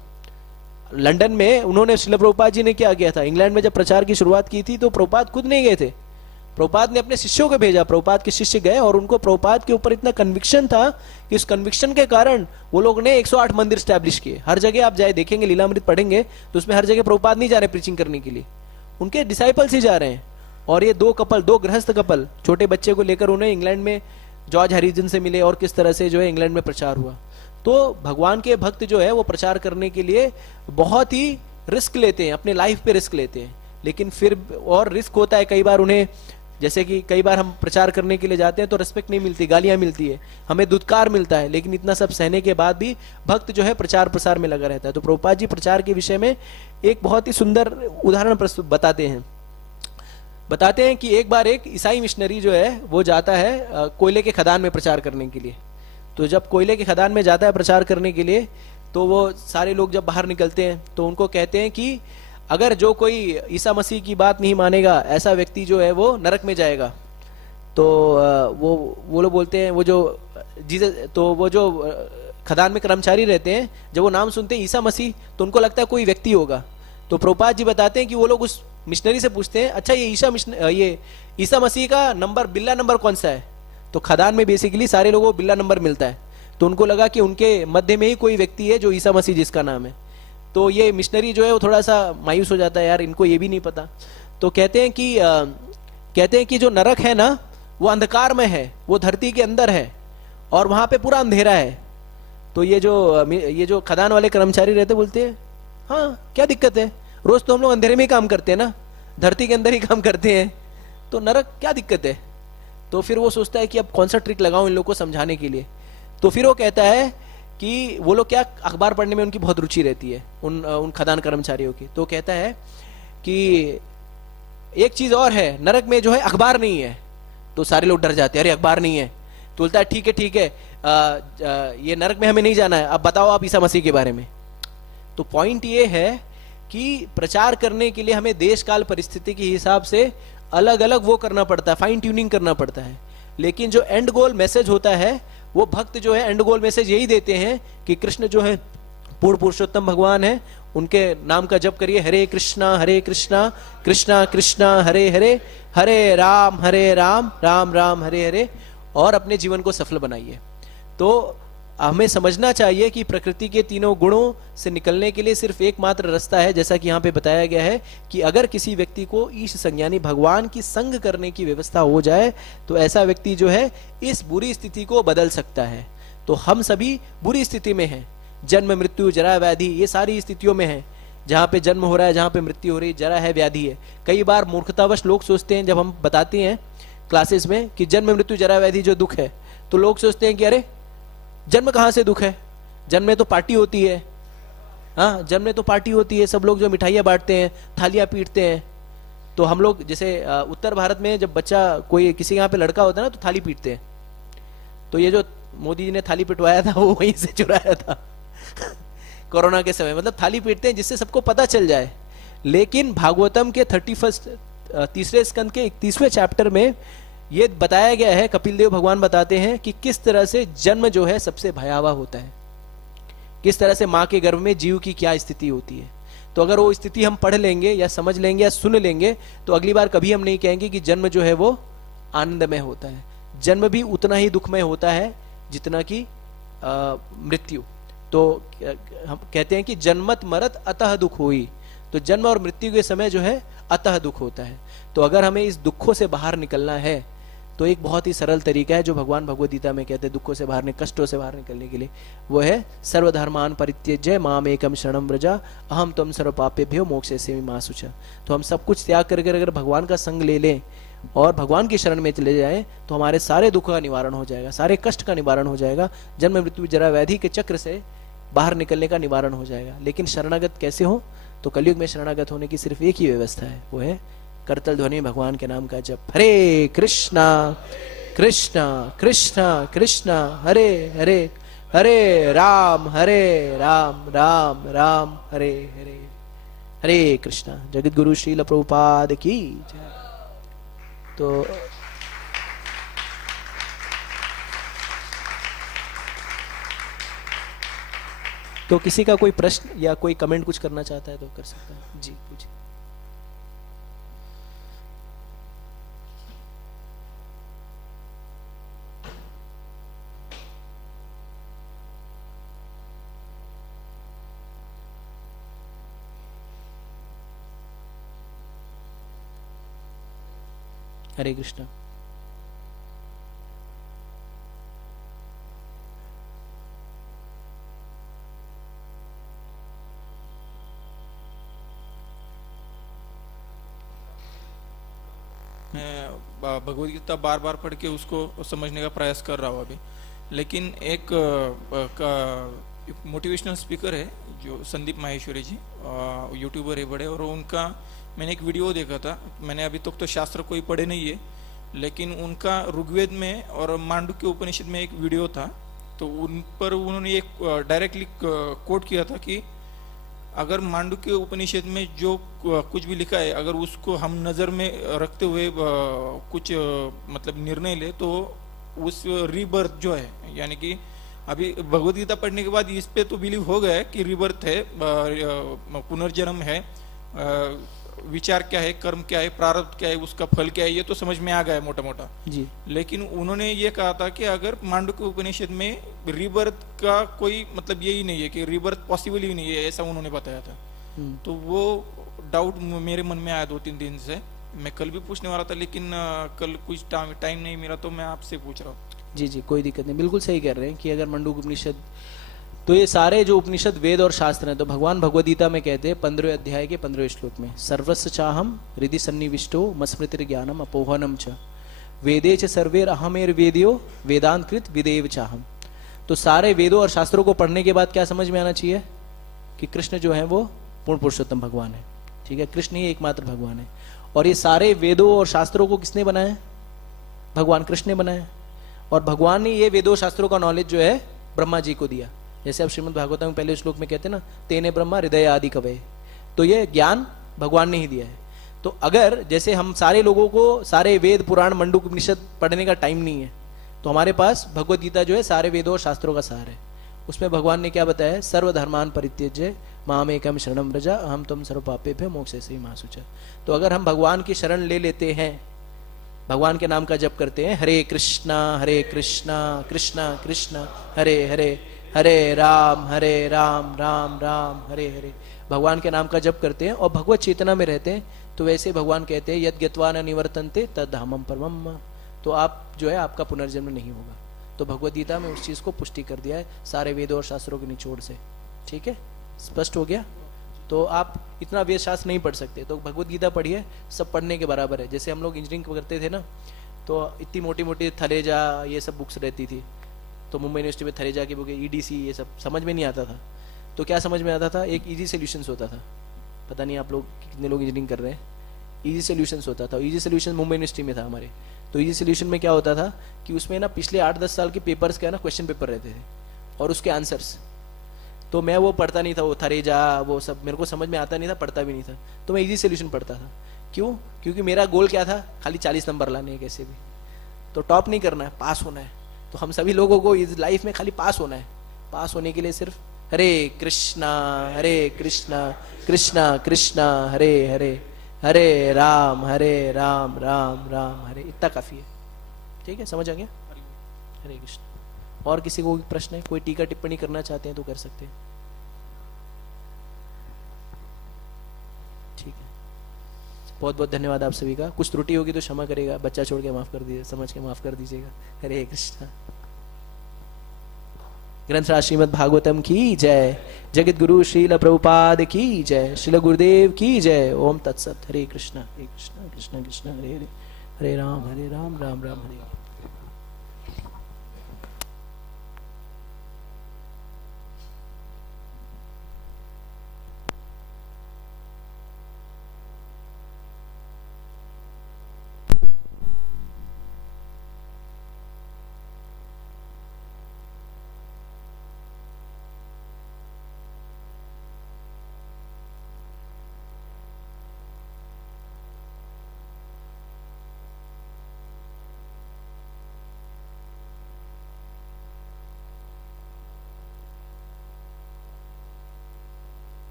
लंदन में उन्होंने, श्रील प्रभुपाद जी ने क्या किया था, इंग्लैंड में जब प्रचार की शुरुआत की थी तो प्रभुपाद खुद नहीं गए थे, प्रभुपाद ने अपने शिष्यों को भेजा। प्रभुपाद के शिष्य गए और उनको प्रभुपाद के ऊपर इतना कन्विक्शन था कि उस कन्विक्शन के कारण वो लोग ने 108 मंदिर स्टैब्लिश किए। हर जगह आप जाए देखेंगे, लीलामृत पढ़ेंगे तो उसमें हर जगह प्रभुपाद नहीं जा रहे प्रीचिंग करने के लिए, उनके डिसाइपल्स ही जा रहे हैं। और ये दो गृहस्थ कपल छोटे बच्चे को लेकर उन्हें इंग्लैंड में जॉर्ज हैरिसन से मिले और किस तरह से जो है इंग्लैंड में प्रचार हुआ। तो भगवान के भक्त जो है वो प्रचार करने के लिए बहुत ही रिस्क लेते हैं, अपने लाइफ पे रिस्क लेते हैं। लेकिन फिर और रिस्क होता है कई बार उन्हें, जैसे कि कई बार हम प्रचार करने के लिए जाते हैं तो रिस्पेक्ट नहीं मिलती, गालियां मिलती है, हमें दुत्कार मिलता है, लेकिन इतना सब सहने के बाद भी भक्त जो है प्रचार प्रसार में लगा रहता है। तो प्रभुपाद जी प्रचार के विषय में एक बहुत ही सुंदर उदाहरण प्रस्तुत बताते हैं कि एक बार एक ईसाई मिशनरी जो है वो जाता है कोयले के खदान में प्रचार करने के लिए। तो जब कोयले के खदान में जाता है प्रचार करने के लिए, तो वो सारे लोग जब बाहर निकलते हैं तो उनको कहते हैं कि अगर जो कोई ईसा मसीह की बात नहीं मानेगा, ऐसा व्यक्ति जो है वो नरक में जाएगा। तो वो लोग बोलते हैं, वो जो खदान में कर्मचारी रहते हैं, जब वो नाम सुनते हैं ईसा मसीह तो उनको लगता है कोई व्यक्ति होगा। तो प्रभुपाद जी बताते हैं कि वो लोग उस मिशनरी से पूछते हैं, अच्छा ये ईसा मसीह का नंबर, बिल्ला नंबर कौन सा है? तो खदान में बेसिकली सारे लोगों को बिल्ला नंबर मिलता है। तो उनको लगा कि उनके मध्य में ही कोई व्यक्ति है जो ईसा मसीह जिसका नाम है। तो ये मिशनरी जो है वो थोड़ा सा मायूस हो जाता है, यार इनको ये भी नहीं पता। तो कहते हैं कि जो नरक है ना वो अंधकार में है, वो धरती के अंदर है और वहां पे पूरा अंधेरा है। तो ये जो खदान वाले कर्मचारी रहते बोलते हैं, हाँ क्या दिक्कत है, रोज तो हम लोग अंधेरे में ही काम करते हैं ना, धरती के अंदर ही काम करते हैं, तो नरक क्या दिक्कत है? तो फिर वो सोचता है कि अब कौन सा ट्रिक लगाऊं इन लोगों को समझाने के लिए। तो फिर वो कहता है कि वो लोग क्या अखबार पढ़ने में उनकी बहुत रुचि रहती है, उन खदान कर्मचारियों की। तो कहता है कि एक चीज और है, नरक में जो है अखबार नहीं है। तो सारे लोग डर जाते हैं, अरे अखबार नहीं है। तो बोलता है ठीक है ये नरक में हमें नहीं जाना है, अब बताओ आप ईसा मसीह के बारे में। तो पॉइंट ये है कि प्रचार करने के लिए हमें देश काल परिस्थिति के हिसाब से अलग अलग वो करना पड़ता है, फाइन ट्यूनिंग करना पड़ता है। लेकिन जो एंड गोल मैसेज होता है, वो भक्त जो है एंड गोल मैसेज यही देते हैं कि कृष्ण जो है पूर्ण पुरुषोत्तम भगवान है, उनके नाम का जप करिए, हरे कृष्णा कृष्णा कृष्णा हरे हरे, हरे राम राम राम हरे हरे, और अपने जीवन को सफल बनाइए। तो हमें समझना चाहिए कि प्रकृति के तीनों गुणों से निकलने के लिए सिर्फ एकमात्र रास्ता है, जैसा कि यहाँ पे बताया गया है कि अगर किसी व्यक्ति को ईश संज्ञानी भगवान की संग करने की व्यवस्था हो जाए तो ऐसा व्यक्ति जो है इस बुरी स्थिति को बदल सकता है। तो हम सभी बुरी स्थिति में हैं, जन्म मृत्यु जरा व्याधि, ये सारी स्थितियों में है। जहाँ पे जन्म हो रहा है, जहाँ पे मृत्यु हो रही है, जरा है, व्याधि है। कई बार मूर्खतावश लोग सोचते हैं, जब हम बताते हैं क्लासेस में कि जन्म मृत्यु जरा व्याधि जो दुख है, तो लोग सोचते हैं कि अरे जन्म कहाँ से दुख है, जन्म में तो पार्टी होती है। हाँ, जन्म में तो पार्टी होती है, सब लोग जो मिठाइयाँ बांटते हैं, थालियाँ पीटते हैं। तो हम लोग जैसे उत्तर भारत में जब बच्चा कोई किसी यहाँ पे लड़का होता है ना, तो थाली पीटते हैं। तो ये जो मोदी जी ने थाली पिटवाया था वो वहीं से चुराया था कोरोना के समय। मतलब थाली पीटते हैं जिससे सबको पता चल जाए। लेकिन भागवतम के 31 तीसरे स्कंद के 31वें चैप्टर में ये बताया गया है, कपिल देव भगवान बताते हैं कि किस तरह से जन्म जो है सबसे भयावह होता है, किस तरह से माँ के गर्भ में जीव की क्या स्थिति होती है। तो अगर वो स्थिति हम पढ़ लेंगे या समझ लेंगे या सुन लेंगे तो अगली बार कभी हम नहीं कहेंगे कि जन्म जो है वो आनंदमय होता है। जन्म भी उतना ही दुखमय होता है जितना कि मृत्यु। तो हम कहते हैं कि जन्मत मरत अतः दुख होई, तो जन्म और मृत्यु के समय जो है अतः दुख होता है। तो अगर हमें इस दुखों से बाहर निकलना है तो एक बहुत ही सरल तरीका है जो भगवान भगवद गीता में कहते हैं दुखों से बाहर, कष्टों से बाहर निकलने के लिए, वो है सर्वधर्मान परित्यज्य माम एकम शरणम व्रजा अहम त्वं सर्व पापेभ्यो मोक्षयिष्यामि मा शुचा। तो हम सब कुछ त्याग करके अगर भगवान का संग ले लें और भगवान की शरण में चले जाएं तो हमारे सारे दुखों का निवारण हो जाएगा, सारे कष्ट का निवारण हो जाएगा, जन्म मृत्यु जरा व्याधि के चक्र से बाहर निकलने का निवारण हो जाएगा। लेकिन शरणागत कैसे हो? तो कलयुग में शरणागत होने की सिर्फ एक ही व्यवस्था है, वो है करतल ध्वनि भगवान के नाम का जप। हरे कृष्णा कृष्णा कृष्णा कृष्णा हरे हरे, हरे राम राम राम हरे हरे। हरे कृष्णा। जगत गुरु श्रील प्रभुपाद की जय। तो किसी का कोई प्रश्न या कोई कमेंट कुछ करना चाहता है तो कर सकता है। जी पूछिए। हरे कृष्णा। मैं भगवद गीता बार बार पढ़ के उसको समझने का प्रयास कर रहा हूँ अभी। लेकिन एक मोटिवेशनल स्पीकर है जो संदीप माहेश्वरी जी, यूट्यूबर है बड़े, और उनका मैंने एक वीडियो देखा था। मैंने अभी तक तो शास्त्र कोई पढ़े नहीं है, लेकिन उनका ऋग्वेद में और मांडुक्य उपनिषद में एक वीडियो था। तो उन पर उन्होंने एक डायरेक्टली कोट किया था कि अगर मांडुक्य उपनिषद में जो कुछ भी लिखा है अगर उसको हम नज़र में रखते हुए कुछ मतलब निर्णय ले तो उस रीबर्थ जो है, यानी कि अभी भगवद गीता पढ़ने के बाद इस पे तो बिलीव हो गया कि रीबर्थ है, पुनर्जन्म है, विचार क्या है, कर्म क्या है, प्रारब्ध क्या है, उसका फल क्या है, ये तो समझ में आ गया मोटा मोटा जी। लेकिन उन्होंने ये कहा था कि अगर मांडुक्य उपनिषद में रीबर्थ का कोई मतलब यही नहीं है कि रीबर्थ पॉसिबल ही नहीं है, ऐसा उन्होंने बताया था। तो वो डाउट मेरे मन में आया 2-3 दिन से। मैं कल भी पूछने वाला था लेकिन कल कुछ टाइम नहीं मिला तो मैं आपसे पूछ रहा हूँ। जी जी, कोई दिक्कत नहीं, बिल्कुल सही कह रहे हैं कि अगर मांडुक्य उपनिषद, तो ये सारे जो उपनिषद वेद और शास्त्र हैं, तो भगवान भगवद गीता में कहते हैं 15वें अध्याय के 15वें श्लोक में, सर्वस्य चाहम हृदि सन्निविष्टो मस्मृतिर ज्ञानम अपोहनम च वेदे च सर्वेर अहमेर वेदियो वेदांत कृत विदेव चाहम। तो सारे वेदों और शास्त्रों को पढ़ने के बाद क्या समझ में आना चाहिए कि कृष्ण जो है वो पूर्ण पुरुषोत्तम भगवान है। ठीक है, कृष्ण ही एकमात्र भगवान है। और ये सारे वेदों और शास्त्रों को किसने बनाया? भगवान कृष्ण ने बनाया। और भगवान ने ये वेदों शास्त्रों का नॉलेज जो है ब्रह्मा जी को दिया। जैसे आप श्रीमद् भागवतम में पहले श्लोक में कहते हैं ना, तेने ब्रह्मा हृदय आदि कवये, तो ये ज्ञान भगवान ने ही दिया है। तो अगर जैसे हम सारे लोगों को सारे वेद पुराण मंडूक उपनिषद पढ़ने का टाइम नहीं है, तो हमारे पास भगवत गीता जो है सारे वेदों और शास्त्रों का सार है। उसमें भगवान ने क्या बताया है, सर्वधर्मान परित्यज्य माम एकम शरणम व्रज अहम त्वं सर्व पापेभ्यो मोक्षयसि मा शुचः। तो अगर हम भगवान की शरण ले लेते हैं, भगवान के नाम का जप करते हैं, हरे कृष्णा कृष्णा कृष्णा हरे हरे, हरे राम राम राम हरे हरे, भगवान के नाम का जप करते हैं और भगवत चेतना में रहते हैं, तो वैसे भगवान कहते हैं यद गत्वा न निवर्तन्ते तद धामम परमम, तो आप जो है आपका पुनर्जन्म नहीं होगा। तो भगवत गीता में उस चीज को पुष्टि कर दिया है सारे वेदों और शास्त्रों के निचोड़ से। ठीक है, स्पष्ट हो गया। तो आप इतना वेद शास्त्र नहीं पढ़ सकते, तो भगवत गीता पढ़िए, सब पढ़ने के बराबर है। जैसे हम लोग इंजीनियरिंग करते थे ना, तो इतनी मोटी मोटी थलेजा ये सब बुक्स रहती थी, तो मुंबई यूनिवर्सिटी में थलेजा की बुक, EDC, ये सब समझ में नहीं आता था। तो क्या समझ में आता था, एक इजी सोल्यूशंस होता था। पता नहीं आप लोग कितने लोग इंजीनियरिंग कर रहे हैं, इजी सोल्यूशंस होता था। इजी सोल्यूशन मुंबई यूनिवर्सिटी में था हमारे। तो इजी सोल्यूशन में क्या होता था कि उसमें ना पिछले 8-10 साल के पेपर्स का ना क्वेश्चन पेपर रहते थे और उसके आंसर्स। तो मैं वो पढ़ता नहीं था, वो थरेजा वो सब मेरे को समझ में आता नहीं था, पढ़ता भी नहीं था। तो मैं इजी सोल्यूशन पढ़ता था। क्यों? क्योंकि मेरा गोल क्या था, खाली 40 नंबर लाने हैं कैसे भी। तो टॉप नहीं करना है, पास होना है। तो हम सभी लोगों को इस लाइफ में खाली पास होना है। पास होने के लिए सिर्फ हरे कृष्णा कृष्णा कृष्णा हरे हरे, हरे राम राम राम हरे, इतना काफी है। ठीक है, समझ आ गया? हरे कृष्ण। और किसी को प्रश्न है, कोई टीका टिप्पणी करना चाहते हैं तो कर सकते हैं। ठीक है, बहुत बहुत धन्यवाद आप सभी का। कुछ त्रुटि होगी तो क्षमा करेगा, बच्चा छोड़ के माफ कर दीजिए, समझ के माफ कर दीजिएगा। हरे कृष्णा। ग्रंथराज श्रीमद् भागवतम की जय, जगत गुरु श्रील प्रभुपाद की जय, श्रील गुरुदेव की जय। ओम तत्सत। हरे कृष्णा कृष्ण कृष्ण हरे हरे, हरे राम राम राम हरे हरे।